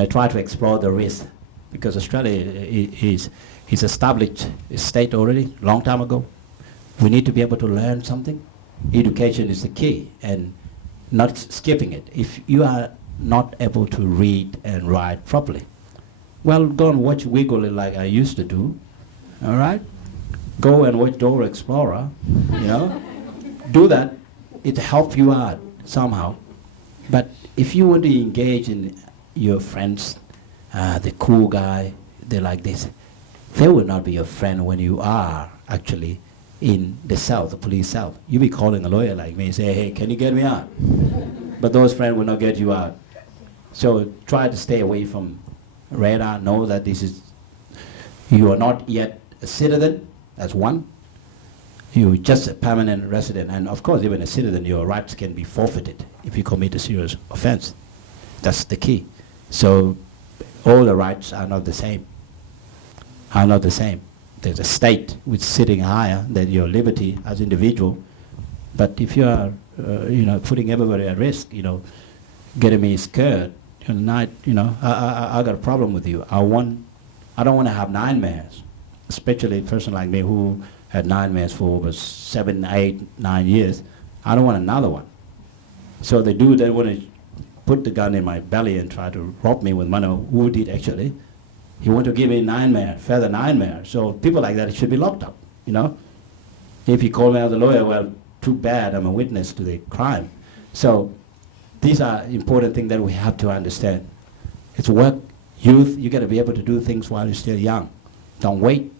Try to explore the risk, because Australia is established a state already long time ago. We need to be able to learn something. Education is the key, and not skipping it. If you are not able to read and write properly, well, go and watch Wiggle like I used to do, all right? Go and watch Dora Explorer, Do that. It helps you out somehow. But if you want to engage in your friends, the cool guy, they're like this, they will not be your friend when you are actually in the cell, the police cell. You be calling a lawyer like me and say, hey, can you get me out? But those friends will not get you out. So try to stay away from radar. Know that you are not yet a citizen, that's one. You're just a permanent resident. And of course, even a citizen, your rights can be forfeited if you commit a serious offense. That's the key. So all the rights are not the same. are not the same. There's a state which is sitting higher than your liberty as individual. But if you are, putting everybody at risk, getting me scared tonight, I got a problem with you. I don't want to have 9 mayors, especially a person like me who had 9 mayors for over 7, 8, 9 years. I don't want another one. So they want to put the gun in my belly and try to rob me with money. Who did actually? He want to give me 9 mayors, further 9 mayors. So people like that should be locked up, If he called me as a lawyer, well, too bad, I'm a witness to the crime. So these are important things that we have to understand. It's work, youth, you got to be able to do things while you're still young. Don't wait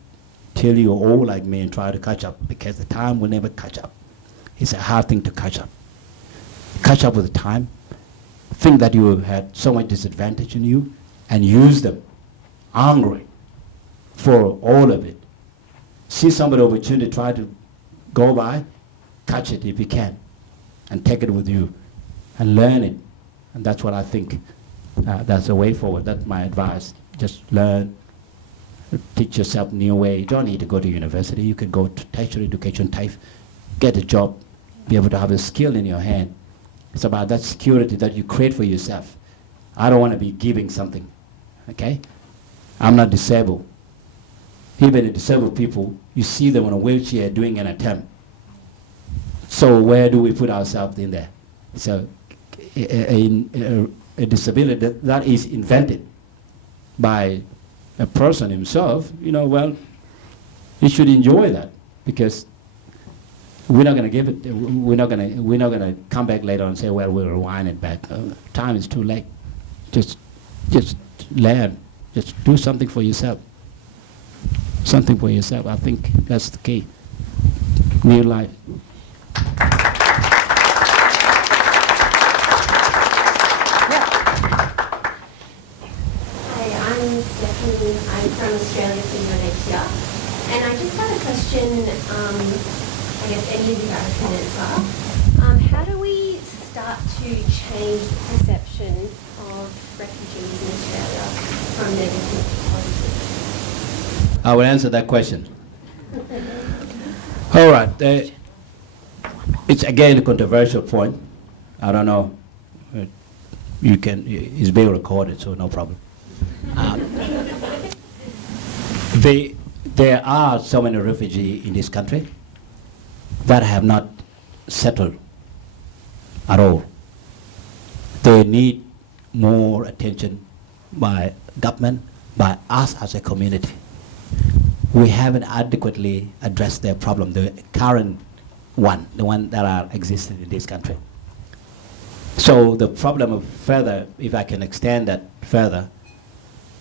till you're old like me and try to catch up, because the time will never catch up. It's a hard thing to catch up. Catch up with the time. Think that you had so much disadvantage in you and use them. Hungry for all of it. See somebody opportunity, try to go by, catch it if you can, and take it with you, and learn it. And that's what I think. That's the way forward. That's my advice. Just learn, teach yourself new way. You don't need to go to university. You can go to tertiary education type, get a job, be able to have a skill in your hand. It's about that security that you create for yourself. I don't want to be giving something, okay? I'm not disabled. Even the disabled people, you see them in a wheelchair doing an attempt. So where do we put ourselves in there? So a disability that is invented by a person himself, well, he should enjoy that, because we're not going to give it. We're not going to come back later and say, well, we'll rewind it back. Time is too late. Just learn. Just do something for yourself. Something for yourself. I think that's the key. New life. I'm Stephanie. I'm from Australia for Indonesia. And I just had a question, I guess any of you guys can answer. How do we start to change the perception of refugees in Australia from negative to positive? I will answer that question. All right. It's again a controversial point. I don't know. It's being recorded, so no problem. There are so many refugees in this country that have not settled at all. They need more attention by government, by us as a community. We haven't adequately addressed their problem, the current one, the one that are existing in this country. So the problem of further, if I can extend that further,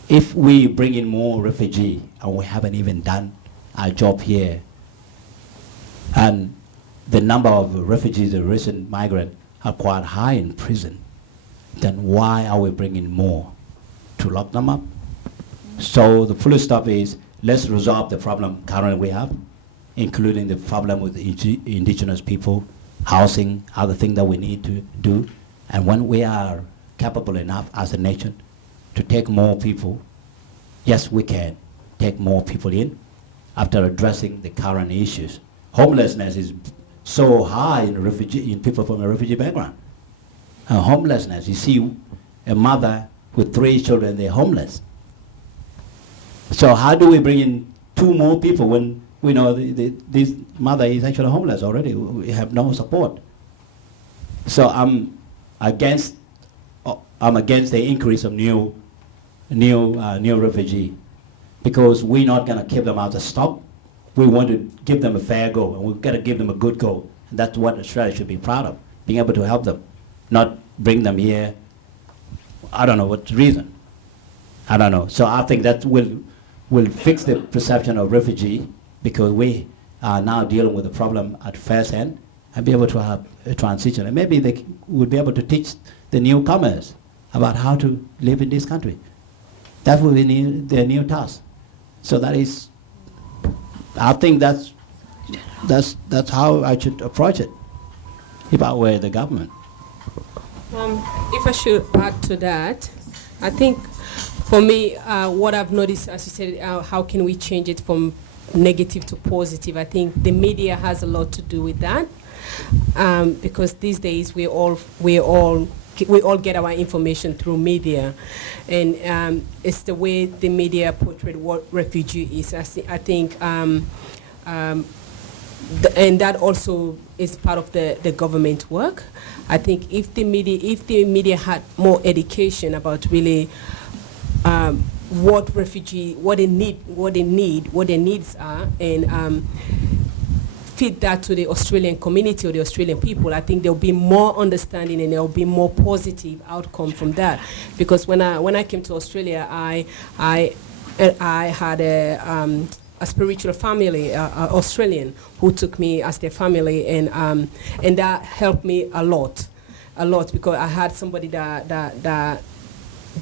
if we bring in more refugees and we haven't even done our job here, and the number of refugees and recent migrants are quite high in prison, then why are we bringing more? To lock them up? So the full stop is, let's resolve the problem currently we have, including the problem with indigenous people, housing, other things that we need to do. And when we are capable enough as a nation to take more people, yes, we can take more people in after addressing the current issues. Homelessness is so high in people from a refugee background. Homelessness, you see a mother with 3 children, they're homeless. So how do we bring in 2 more people when we know this mother is actually homeless already? We have no support. So I'm against the increase of new refugee, because we're not going to keep them out of stock. We want to give them a fair go, and we've got to give them a good go. And that's what Australia should be proud of, being able to help them, not bring them here. I don't know what reason. I don't know. So I think that will fix the perception of refugee, because we are now dealing with the problem at first hand, and be able to have a transition. And maybe they would be able to teach the newcomers about how to live in this country. That will be their new task. So that is, I think that's how I should approach it if I were the government. If I should add to that, I think For me, what I've noticed, as you said, how can we change it from negative to positive? I think the media has a lot to do with that, because these days we all get our information through media, and it's the way the media portrayed what refugee is. I think, and that also is part of the government work. I think if the media had more education about really what their needs are, and feed that to the Australian community or the Australian people, I think there'll be more understanding and there'll be more positive outcome from that. Because when I came to Australia, I had a spiritual family, Australian, who took me as their family, and that helped me a lot, because I had somebody that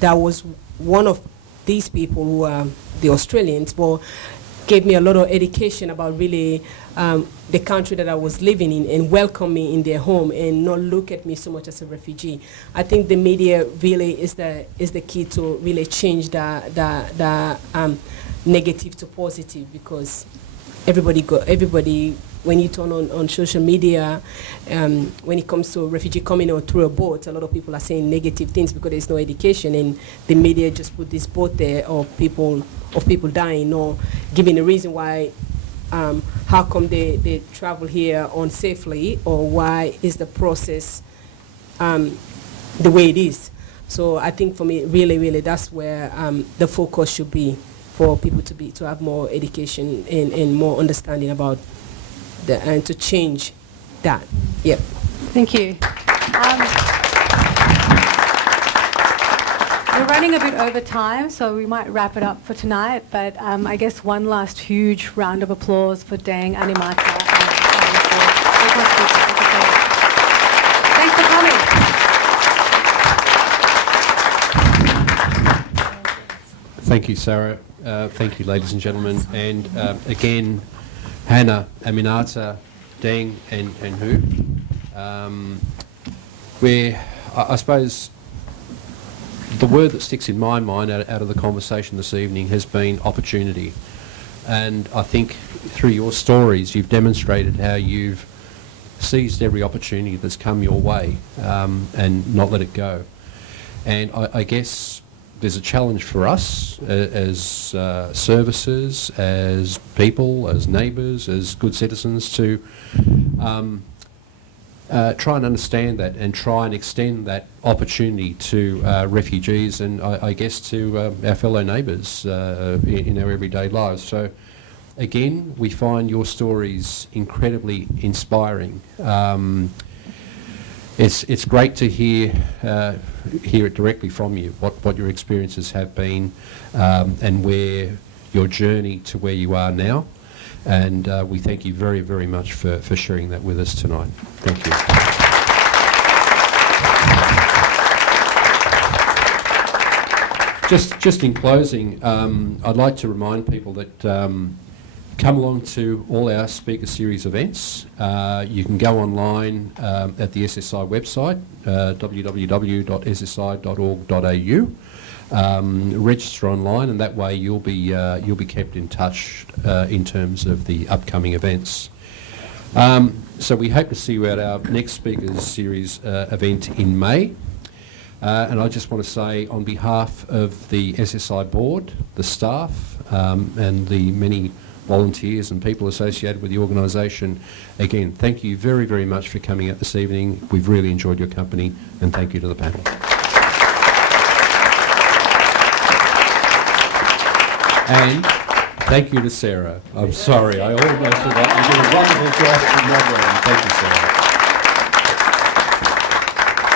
was one of these people who are the Australians, but gave me a lot of education about really the country that I was living in, and welcome me in their home and not look at me so much as a refugee. I think the media really is the key to really change the negative to positive, because everybody when you turn on social media, when it comes to a refugee coming out through a boat, a lot of people are saying negative things because there's no education, and the media just put this boat there of people dying, or giving a reason why, how come they travel here unsafely, or why is the process the way it is. So I think for me, really, that's where the focus should be, for people to have more education and more understanding about and to change that. Yep. Thank you. We're running a bit over time, so we might wrap it up for tonight, but I guess one last huge round of applause for Deng, Aminata, Thanks for coming. Thank you, Sarah. Thank you, ladies and gentlemen. And again, Hana, Aminata, Deng, and Huy. I suppose the word that sticks in my mind out of the conversation this evening has been opportunity. And I think through your stories, you've demonstrated how you've seized every opportunity that's come your way, and not let it go. And I guess there's a challenge for us as services, as people, as neighbours, as good citizens to try and understand that and try and extend that opportunity to refugees and I guess to our fellow neighbours in our everyday lives. So again, we find your stories incredibly inspiring. It's great to hear it directly from you, what your experiences have been, and where your journey to where you are now. And we thank you very, very much for sharing that with us tonight. Thank you. Just in closing, I'd like to remind people that come along to all our Speaker Series events. You can go online at the SSI website, www.ssi.org.au. Register online, and that way you'll be kept in touch in terms of the upcoming events. So we hope to see you at our next Speakers Series event in May. And I just want to say, on behalf of the SSI board, the staff, and the many volunteers and people associated with the organisation, again, thank you very, very much for coming out this evening. We've really enjoyed your company, and thank you to the panel. And thank you to Sarah. I'm sorry, I almost forgot. You did a wonderful job in moderating. Thank you, Sarah.